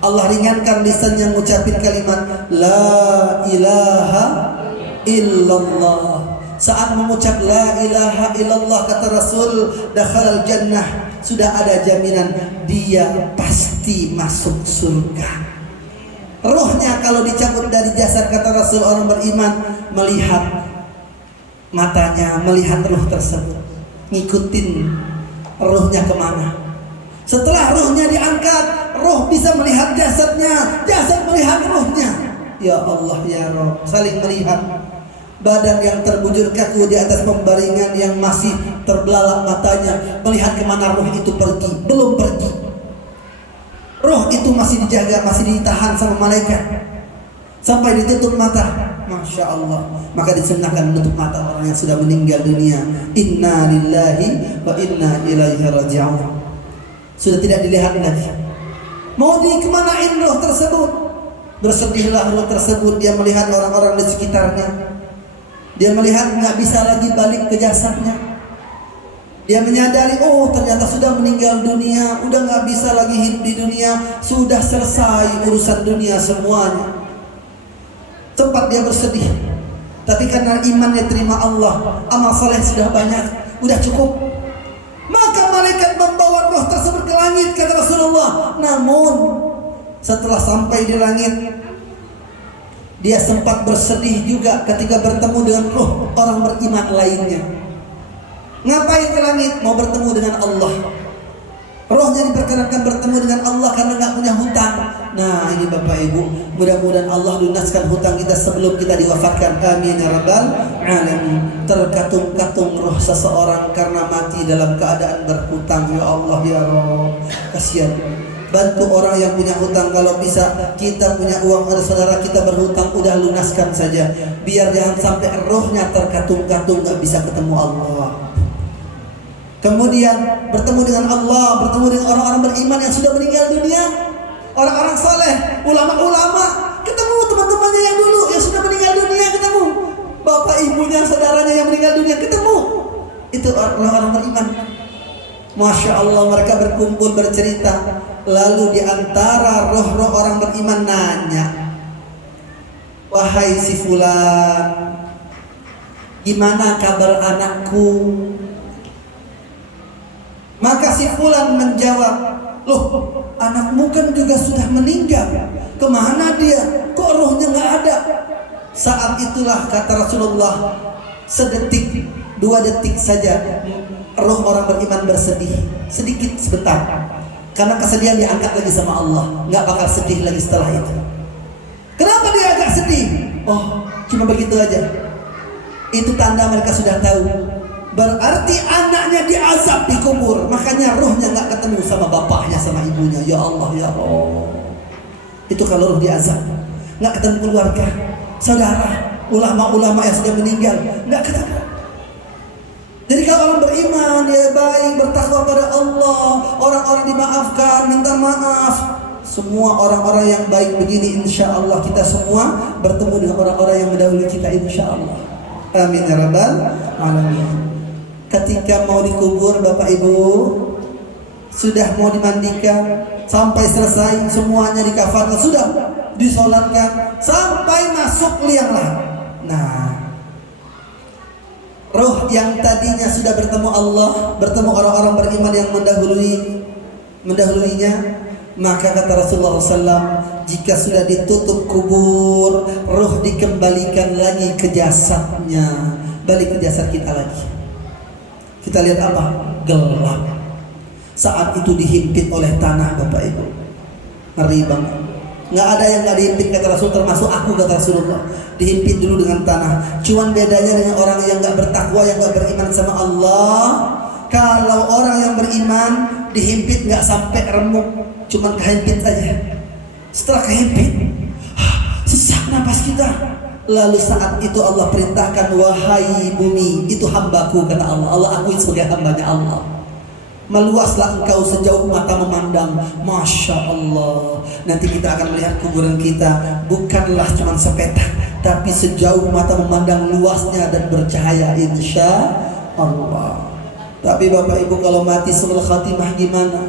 Allah ringankan lisannya mengucapkan kalimat la ilaha illallah. Saat mengucap la ilaha illallah, kata Rasul, dakhalal jannah, sudah ada jaminan dia pasti masuk surga. Rohnya kalau dicabut dari jasad, kata Rasul, orang beriman melihat matanya, melihat roh tersebut, ngikutin rohnya kemana. Setelah rohnya diangkat, roh bisa melihat jasadnya, jasad melihat rohnya. Ya Allah ya Rabb, saling melihat. Badan yang terbujur kaku di atas pembaringan yang masih terbelalak matanya, melihat kemana roh itu pergi. Belum pergi. Roh itu masih dijaga, masih ditahan sama malaikat sampai ditutup mata. Masya Allah. Maka disunahkan menutup mata orang yang sudah meninggal dunia. Inna lillahi wa inna ilaihi raji'un. Sudah tidak dilihat lagi. Mau dikemanain roh tersebut? Bersedihlah roh tersebut. Dia melihat orang-orang di sekitarnya. Dia melihat nggak bisa lagi balik ke jasadnya. Dia menyadari, oh ternyata sudah meninggal dunia, udah nggak bisa lagi hidup di dunia, sudah selesai urusan dunia semuanya. Tempat dia bersedih, tapi karena imannya terima Allah, amal saleh sudah banyak, udah cukup. Maka malaikat membawa roh tersebut ke langit, kata Rasulullah. Namun setelah sampai di langit, dia sempat bersedih juga ketika bertemu dengan roh orang beriman lainnya. Ngapain ke langit? Mau bertemu dengan Allah. Rohnya diperkenankan bertemu dengan Allah karena nggak punya hutang. Nah ini Bapak Ibu, mudah-mudahan Allah lunaskan hutang kita sebelum kita diwafatkan. Amin ya rabbal alamin. Terkatung-katung roh seseorang karena mati dalam keadaan berhutang. Ya Allah ya Rabb, kasihan. Bantu orang yang punya hutang. Kalau bisa kita punya uang, ada saudara kita berhutang, udah lunaskan saja. Biar jangan sampai rohnya terkatung-katung gak bisa ketemu Allah. Kemudian bertemu dengan Allah, bertemu dengan orang-orang beriman yang sudah meninggal dunia, orang-orang saleh, ulama-ulama, ketemu teman-temannya yang dulu yang sudah meninggal dunia, Itu orang-orang beriman. Masya Allah, mereka berkumpul bercerita. Lalu di antara roh-roh orang beriman nanya, wahai si fulan, gimana kabar anakku? Maka si fulan menjawab, loh, anakmu kan juga sudah meninggal. Kemana dia? Kok rohnya nggak ada? Saat itulah kata Rasulullah, sedetik, 2 detik saja roh orang beriman bersedih, sedikit sebentar, karena kesedihan diangkat lagi sama Allah, nggak bakal sedih lagi setelah itu. Kenapa dia agak sedih? Oh, cuma begitu aja. Itu tanda mereka sudah tahu, berarti anaknya diazab di kubur, makanya rohnya nggak ketemu sama bapaknya sama ibunya. Ya Allah, ya Allah. Itu kalau roh diazab, nggak ketemu keluarga, saudara, ulama-ulama yang sudah meninggal, nggak ketemu. Jadi kalau orang beriman, dia baik, bertakwa pada Allah, orang-orang dimaafkan, minta maaf. Semua orang-orang yang baik begini, insya Allah kita semua bertemu dengan orang-orang yang mendahului kita, insya Allah. Amin ya rabbal alamin. Ketika mau dikubur, Bapak Ibu, sudah mau dimandikan, sampai selesai semuanya dikafankan, sudah disolatkan, sampai masuk liang lahat. Nah, roh yang tadinya sudah bertemu Allah, bertemu orang-orang beriman yang mendahuluinya, maka kata Rasulullah SAW, jika sudah ditutup kubur, roh dikembalikan lagi ke jasadnya, balik ke jasad kita lagi. Kita lihat apa? Gelap. Saat itu dihimpit oleh tanah, Bapak Ibu. Ngeri banget. Nggak ada yang nggak dihimpit, kata Rasul, termasuk aku, kata Rasulullah. Dihimpit dulu dengan tanah. Cuman bedanya dengan orang yang nggak bertakwa, yang nggak beriman sama Allah. Kalau orang yang beriman dihimpit nggak sampai remuk, cuman kehimpit aja. Setelah kehimpit, sesak napas kita. Lalu saat itu Allah perintahkan, wahai bumi, itu hambaku, kata Allah. Allah akui sebagai hambanya Allah. Meluaslah engkau sejauh mata memandang. Masya Allah. Nanti kita akan melihat kuburan kita, bukanlah cuma sepetak, tapi sejauh mata memandang luasnya dan bercahaya, insya Allah. Tapi Bapak Ibu kalau mati sebelum khatimah gimana?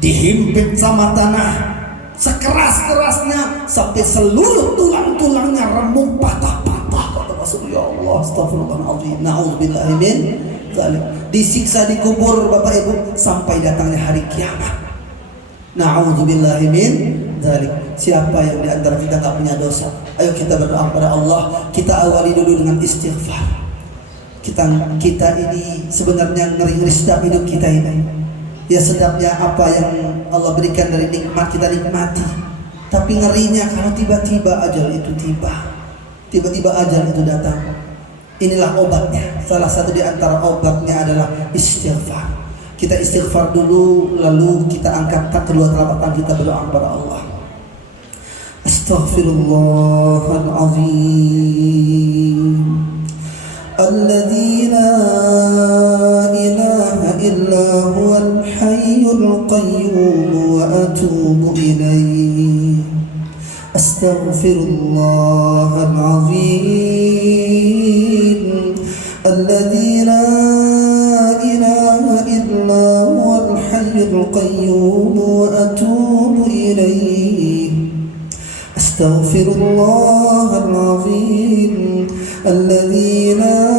Dihimpit sama tanah sekeras-kerasnya sampai seluruh tulang-tulangnya remuk, patah-patah, kata Rasul. Ya Allah, astagfirullahaladzim, na'udzubillahi min dzalik. Disiksa di kubur, Bapak Ibu, sampai datangnya hari kiamat. Na'udzubillahi min dzalik. Siapa yang di antara kita nggak punya dosa? Ayo kita berdoa kepada Allah. Kita awali dulu dengan istighfar. Kita ini sebenarnya ngeri-ngeri sedap hidup kita ini. Ya sedapnya apa yang Allah berikan dari nikmat, kita nikmati. Tapi ngerinya kalau tiba-tiba ajal itu tiba, tiba-tiba ajal itu datang. Inilah obatnya. Salah satu di antara obatnya adalah istighfar. Kita istighfar dulu, lalu kita angkat kedua telapak tangan kita, berdoa kepada Allah. Astaghfirullahaladzim. Alladzi la ilaha illa huwal hayyul qayyum wa atubu ilaihi. Astaghfirullahaladzim. Alladzi la ilaha illa huwal hayyul qayyum wa atubu ilaihi. Astaghfirullahaladzim. الذي لا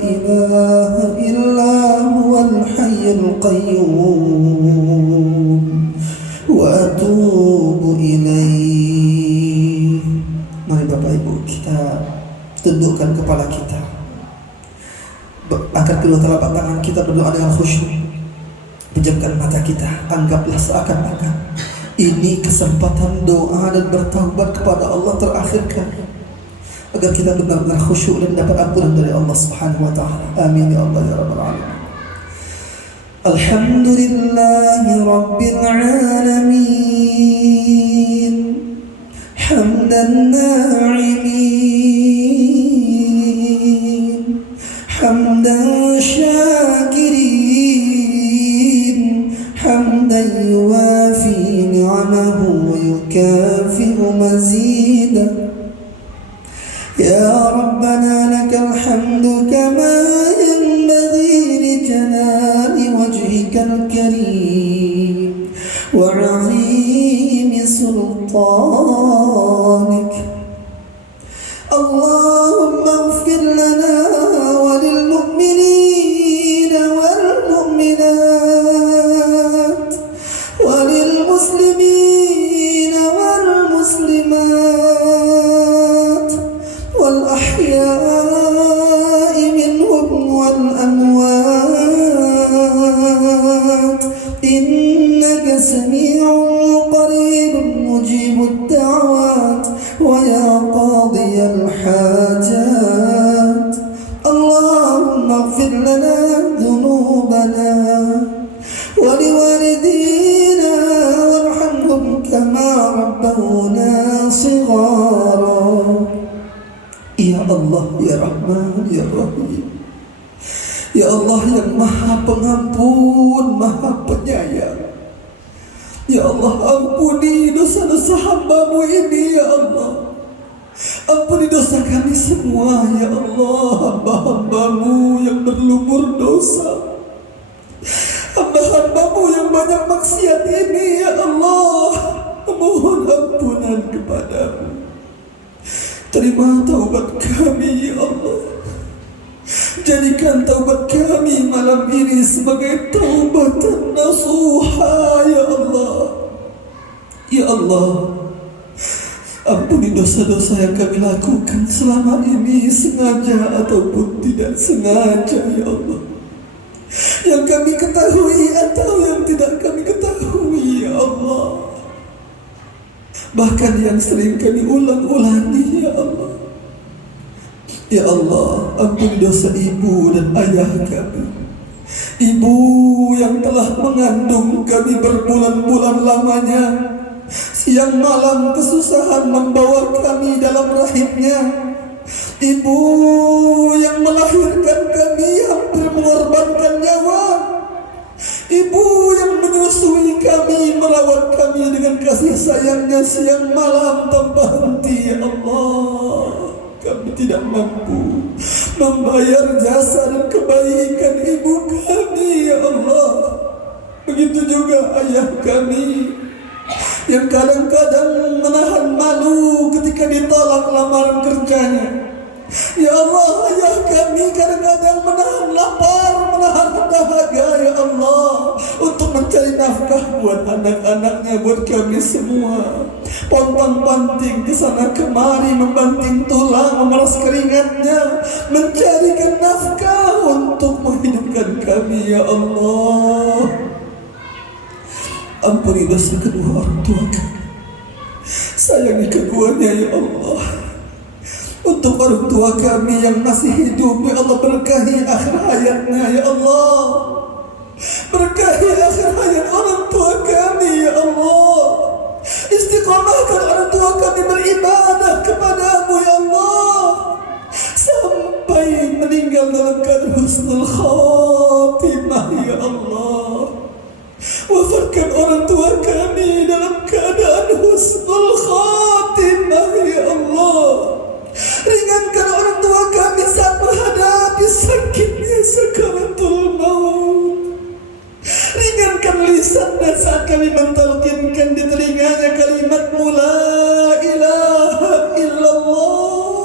إله إلا هو الحي القيوم وأتوب إليه. Mari Bapak Ibu, kita tundukkan kepala kita, angkat kedua telapak tangan kita, berdoa dengan khusyuk. Pejamkan mata kita, anggaplah seakan-akan ini kesempatan doa dan bertaubat kepada Allah terakhir kali, agar kita benar-benar khusyuk dan dapat ampunan dari Allah Subhanahu wa taala. Amin ya Allah ya rabbal alamin. Alhamdulillahi rabbil alamin. Hamdan na'imin. Hamdan syakirin. Hamdan yuwafi ni'amahu wa yukafi'u mazidah. يا ربنا لك الحمد كما ينبغي لجلال وجهك الكريم وعظيم سلطانك. اللهم اغفر لنا وللمؤمنين والمؤمنات وللمسلمين والمسلمات والأحياء منهم والأموات إنك سميع قريب مجيب الدعوات ويا قاضي الحاجات. اللهم اغفر لنا ذنوبنا ولوالدينا وارحمهم كما ربونا صغارا. Ya Allah, ya Rahman, ya Rahim, ya Allah yang Maha Pengampun, Maha Penyayang. Ya Allah, ampuni dosa-dosa hamba-Mu ini, ya Allah. Ampuni dosa kami semua, ya Allah. Hamba-hamba-Mu yang berlumur dosa, hamba-hamba-Mu yang banyak maksiat ini, ya Allah, mohon ampunan kepada-Mu. Terima taubat kami, ya Allah. Jadikan taubat kami malam ini sebagai taubatan nasuha, ya Allah. Ya Allah, ampuni dosa-dosa yang kami lakukan selama ini, sengaja ataupun tidak sengaja, ya Allah. Yang kami ketahui atau yang tidak kami ketahui, ya Allah. Bahkan yang sering kami ulang-ulangi, ya Allah. Ya Allah, ampuni dosa ibu dan ayah kami. Ibu yang telah mengandung kami berbulan-bulan lamanya, siang malam kesusahan membawa kami dalam rahimnya. Ibu yang melahirkan kami hampir mengorbankan nyawa. Ibu yang menyusui kami, merawat kami dengan kasih sayangnya siang malam tanpa henti, ya Allah. Kami tidak mampu membayar jasa dan kebaikan ibu kami, ya Allah. Begitu juga ayah kami yang kadang-kadang menahan malu ketika ditolak lamaran kerjanya. Ya Allah, ayah kami kadang-kadang menahan lapar, menahan dahaga, ya Allah, untuk mencari nafkah buat anak-anaknya, buat kami semua. Pontang-panting kesana kemari, membanting tulang, memeras keringatnya, mencarikan nafkah untuk menghidupkan kami, ya Allah. Ampuni dosa kedua orang tua kami, sayangi keduanya, ya Allah. Untuk orang tua kami yang masih hidup, ya Allah, berkahi akhir hayatnya, ya Allah. Berkahi akhir hayat orang tua kami, ya Allah. Istiqamahkan orang tua kami beribadah kepada-Mu, ya Allah, sampai meninggal dalam keadaan husnul khatimah, ya Allah. Wafatkan orang tua kami dalam keadaan husnul khatimah, ya Allah. Ringankan orang tua kami saat menghadapi sakitnya sakaratul maut. Ringankan lisannya saat kami mentalkinkan di telinganya kalimat-Mu la ilaha illallah.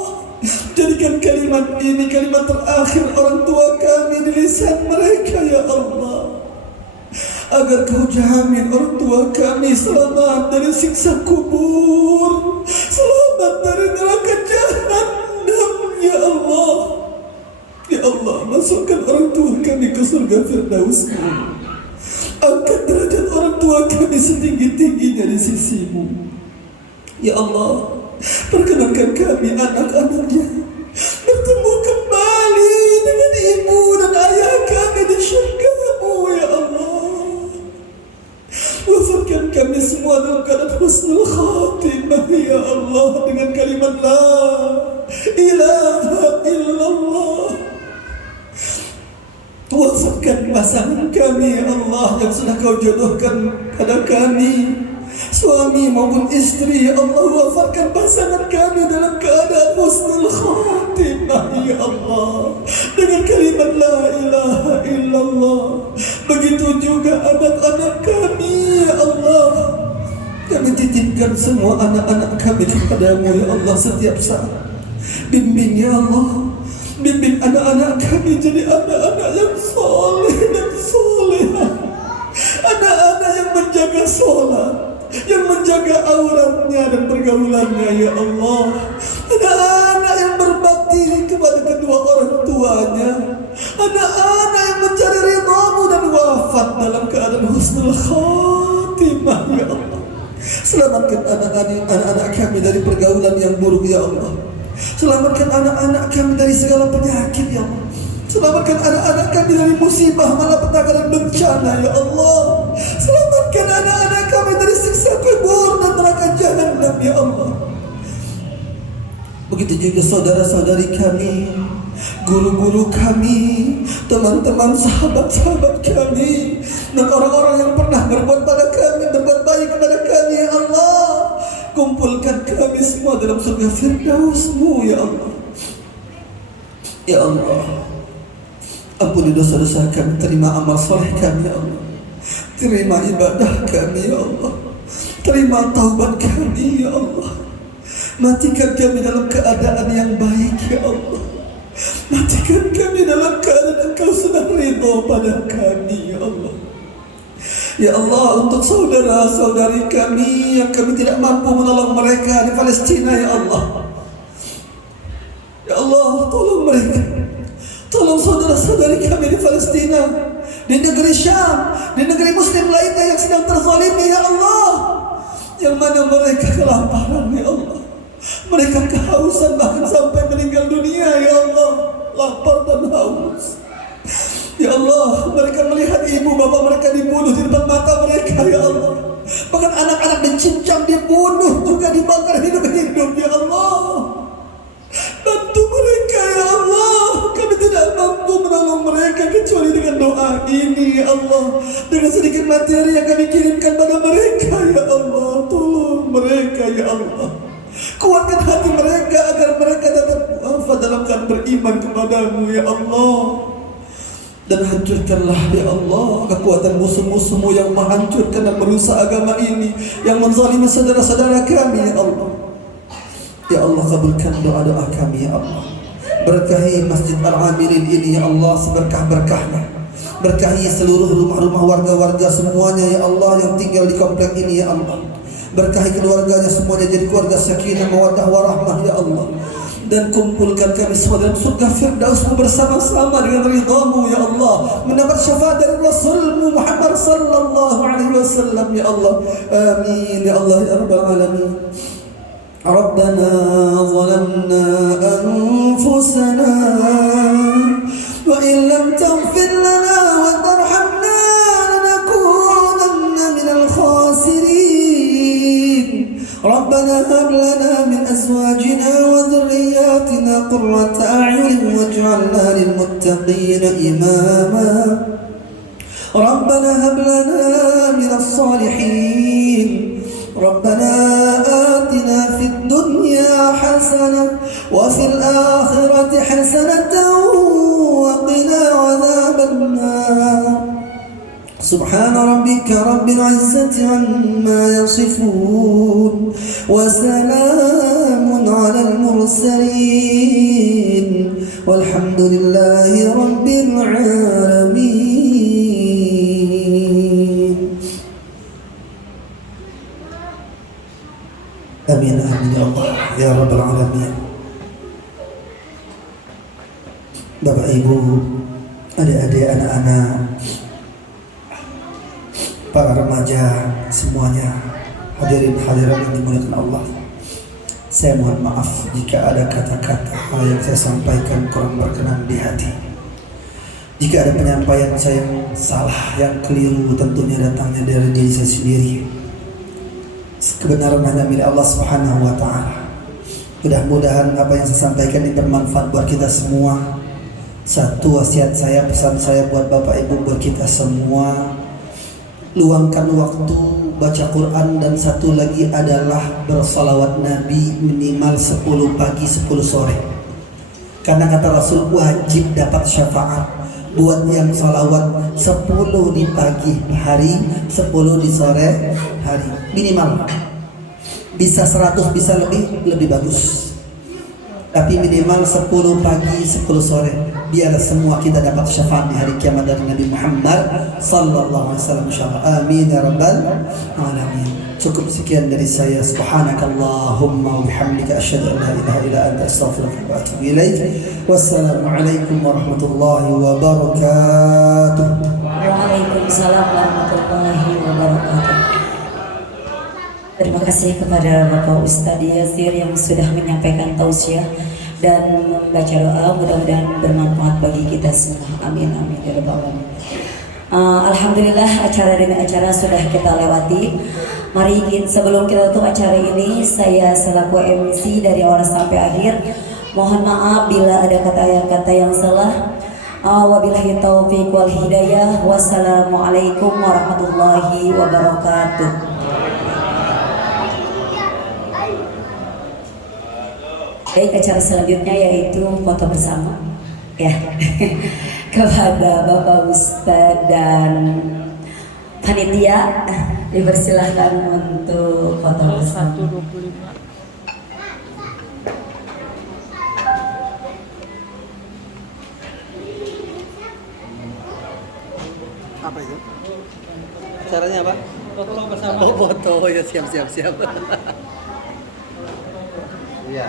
Jadikan kalimat ini kalimat terakhir orang tua kami di lisan mereka, ya Allah. Agar Kau jamin orang tua kami selamat dari siksa kubur, selamat dari neraka jahanam, ya Allah. Ya Allah, masukkan orang tua kami ke surga Firdaus-Mu. Angkat derajat orang tua kami setinggi-tingginya di sisi-Mu. Ya Allah, perkenankan kami anak-anaknya bertemu kembali dengan ibu dan ayah kami di syurga-Mu, ya Allah. Wafatkan kami semua dalam keadaan husnul khatimah, ya Allah, dengan kalimat la ilaha illallah. Wafatkan pasangan kami, ya Allah, yang sudah Kau jodohkan pada kami, suami maupun istri, ya Allah. Wafatkan pasangan kami dalam keadaan husnul khatimah ya Allah, dengan kalimat la ilaha illallah. Begitu juga anak-anak kami ya Allah. Kami titipkan semua anak-anak kami kepadamu ya Allah setiap saat. Bimbing ya Allah, bimbing anak-anak kami jadi anak-anak yang soleh dan solehah, anak-anak yang menjaga sholat, yang menjaga auratnya dan pergaulannya ya Allah, anak-anak yang berbakti kepada kedua orang tuanya, anak-anak yang mencari ridhamu dan wafat dalam keadaan husnul khatimah ya Allah. Selamatkan anak-anak kami dari pergaulan yang buruk ya Allah. Selamatkan anak-anak kami dari segala penyakit ya Allah. Selamatkan anak-anak kami dari musibah, malapetaka dan bencana ya Allah. Selamatkan anak-anak kami dari siksa kubur dan neraka jahanam ya Allah. Begitu juga saudara-saudari kami, guru-guru kami, teman-teman, sahabat-sahabat kami, dan orang-orang yang pernah berbuat pada kami, berbuat baik kepada kami ya Allah. Kumpulkan kami semua dalam surga Firdaus-Mu ya Allah. Ya Allah, ampuni dosa-dosa kami, terima amal soleh kami ya Allah, terima ibadah kami ya Allah, terima taubat kami ya Allah. Matikan kami dalam keadaan yang baik ya Allah. Matikan kami dalam keadaan Engkau sudah ridha pada kami ya Allah. Ya Allah, untuk saudara-saudari kami yang kami tidak mampu menolong mereka di Palestina ya Allah, ya Allah, tolong mereka. Tolong saudara-saudari kami di Palestina, di negeri Syam, di negeri Muslim lainnya yang sedang terzalimi ya Allah, yang mana mereka kelaparan ya Allah, mereka kehausan bahkan sampai meninggal dunia ya Allah, lapar dan haus ya Allah. Mereka melihat ibu bapak mereka dibunuh di depan mata mereka ya Allah, bahkan anak-anak dicincang, dibunuh, juga dibakar hidup-hidup ya Allah. Bantu mereka ya Allah. Kami tidak mampu menolong mereka kecuali dengan doa ini ya Allah, dengan sedikit materi yang kami kirimkan pada mereka ya Allah. Tolong mereka ya Allah, kuatkan hati mereka agar mereka tetap wafat dalam keadaan beriman kepadamu ya Allah. Dan hancurkanlah ya Allah kekuatan musuh-musuhmu yang menghancurkan dan merusak agama ini, yang menzalimi saudara-saudara kami ya Allah. Ya Allah, kabulkan doa-doa kami ya Allah. Berkahi Masjid Al-Amilin ini ya Allah seberkah-berkahnya. Berkahi seluruh rumah-rumah warga-warga semuanya ya Allah yang tinggal di komplek ini ya Allah. Berkahi keluarganya semuanya jadi keluarga sakinah, mawaddah, warahmah ya Allah. Dan kumpulkan kami semua dalam surga Firdaus-Mu bersama-sama dengan ridha-Mu ya Allah, mendapat syafaat dari Rasul-Mu Muhammad sallallahu alaihi wasallam ya Allah. Amin ya Allah ya rabbal alamin. Rabbana zalamna anfusana wa in lam taghfir lana wa tarhamna lanakunanna minal khasirin. Rabbana hab lana min azwajina wa dhurriyyatina qurrata a'yun waj'alna lil muttaqina imama. Rabbana hab lana minas salihin. ربنا آتنا في الدنيا حسنة وفي الآخرة حسنة وقنا عذاب النار. سبحان ربك رب العزة عما يصفون وسلام على المرسلين والحمد لله رب العالمين. Amin amin ya Allah ya rabbal alamin. Bapak Ibu, adik-adik, anak-anak, para remaja semuanya, hadirin hadirat yang dimuliakan Allah. Saya mohon maaf jika ada kata-kata yang saya sampaikan kurang berkenan di hati. Jika ada penyampaian saya yang salah, yang keliru, tentunya datangnya dari diri saya sendiri. Kebenaran hanya milik Allah Subhanahu wa Ta'ala. Mudah-mudahan apa yang saya sampaikan ini bermanfaat buat kita semua. Satu wasiat saya, pesan saya buat Bapak Ibu, buat kita semua, luangkan waktu baca Quran, dan satu lagi adalah bersalawat Nabi minimal 10 pagi 10 sore. Karena kata Rasul wajib dapat syafaat buat yang salawat 10 di pagi hari, 10 di sore hari minimal. Bisa 100, bisa lebih bagus. Tapi minimal 10 pagi 10 sore, biar semua kita dapat syafaat di hari kiamat dari Nabi Muhammad sallallahu alaihi wasallam insyaallah. Amin ya rabbal alamin. Cukup sekian dari saya. Subhanakallahumma wa bihamdika asyhadu an la ilaha illa anta astaghfiruka wa atubu ilaik. Wassalamualaikum warahmatullahi wabarakatuh. Waalaikumsalam warahmatullahi wabarakatuh. Terima kasih kepada Bapak Ustadz Yasir yang sudah menyampaikan tausiah dan membaca doa, mudah-mudahan bermanfaat bagi kita semua. Amin amin ya rabbal alamin. Alhamdulillah acara demi acara sudah kita lewati. Mari sebelum kita tutup acara ini, saya selaku MC dari awal sampai akhir mohon maaf bila ada kata-kata yang salah. Wabillahi taufiq wal hidayah. Wassalamualaikum warahmatullahi wabarakatuh. Baik, acara selanjutnya yaitu foto bersama ya. Kepada Bapak Ustadz dan panitia dipersilahkan untuk foto bersama. 125. Apa itu? Caranya apa? Foto bersama. Oh, foto ya, siap. Iya.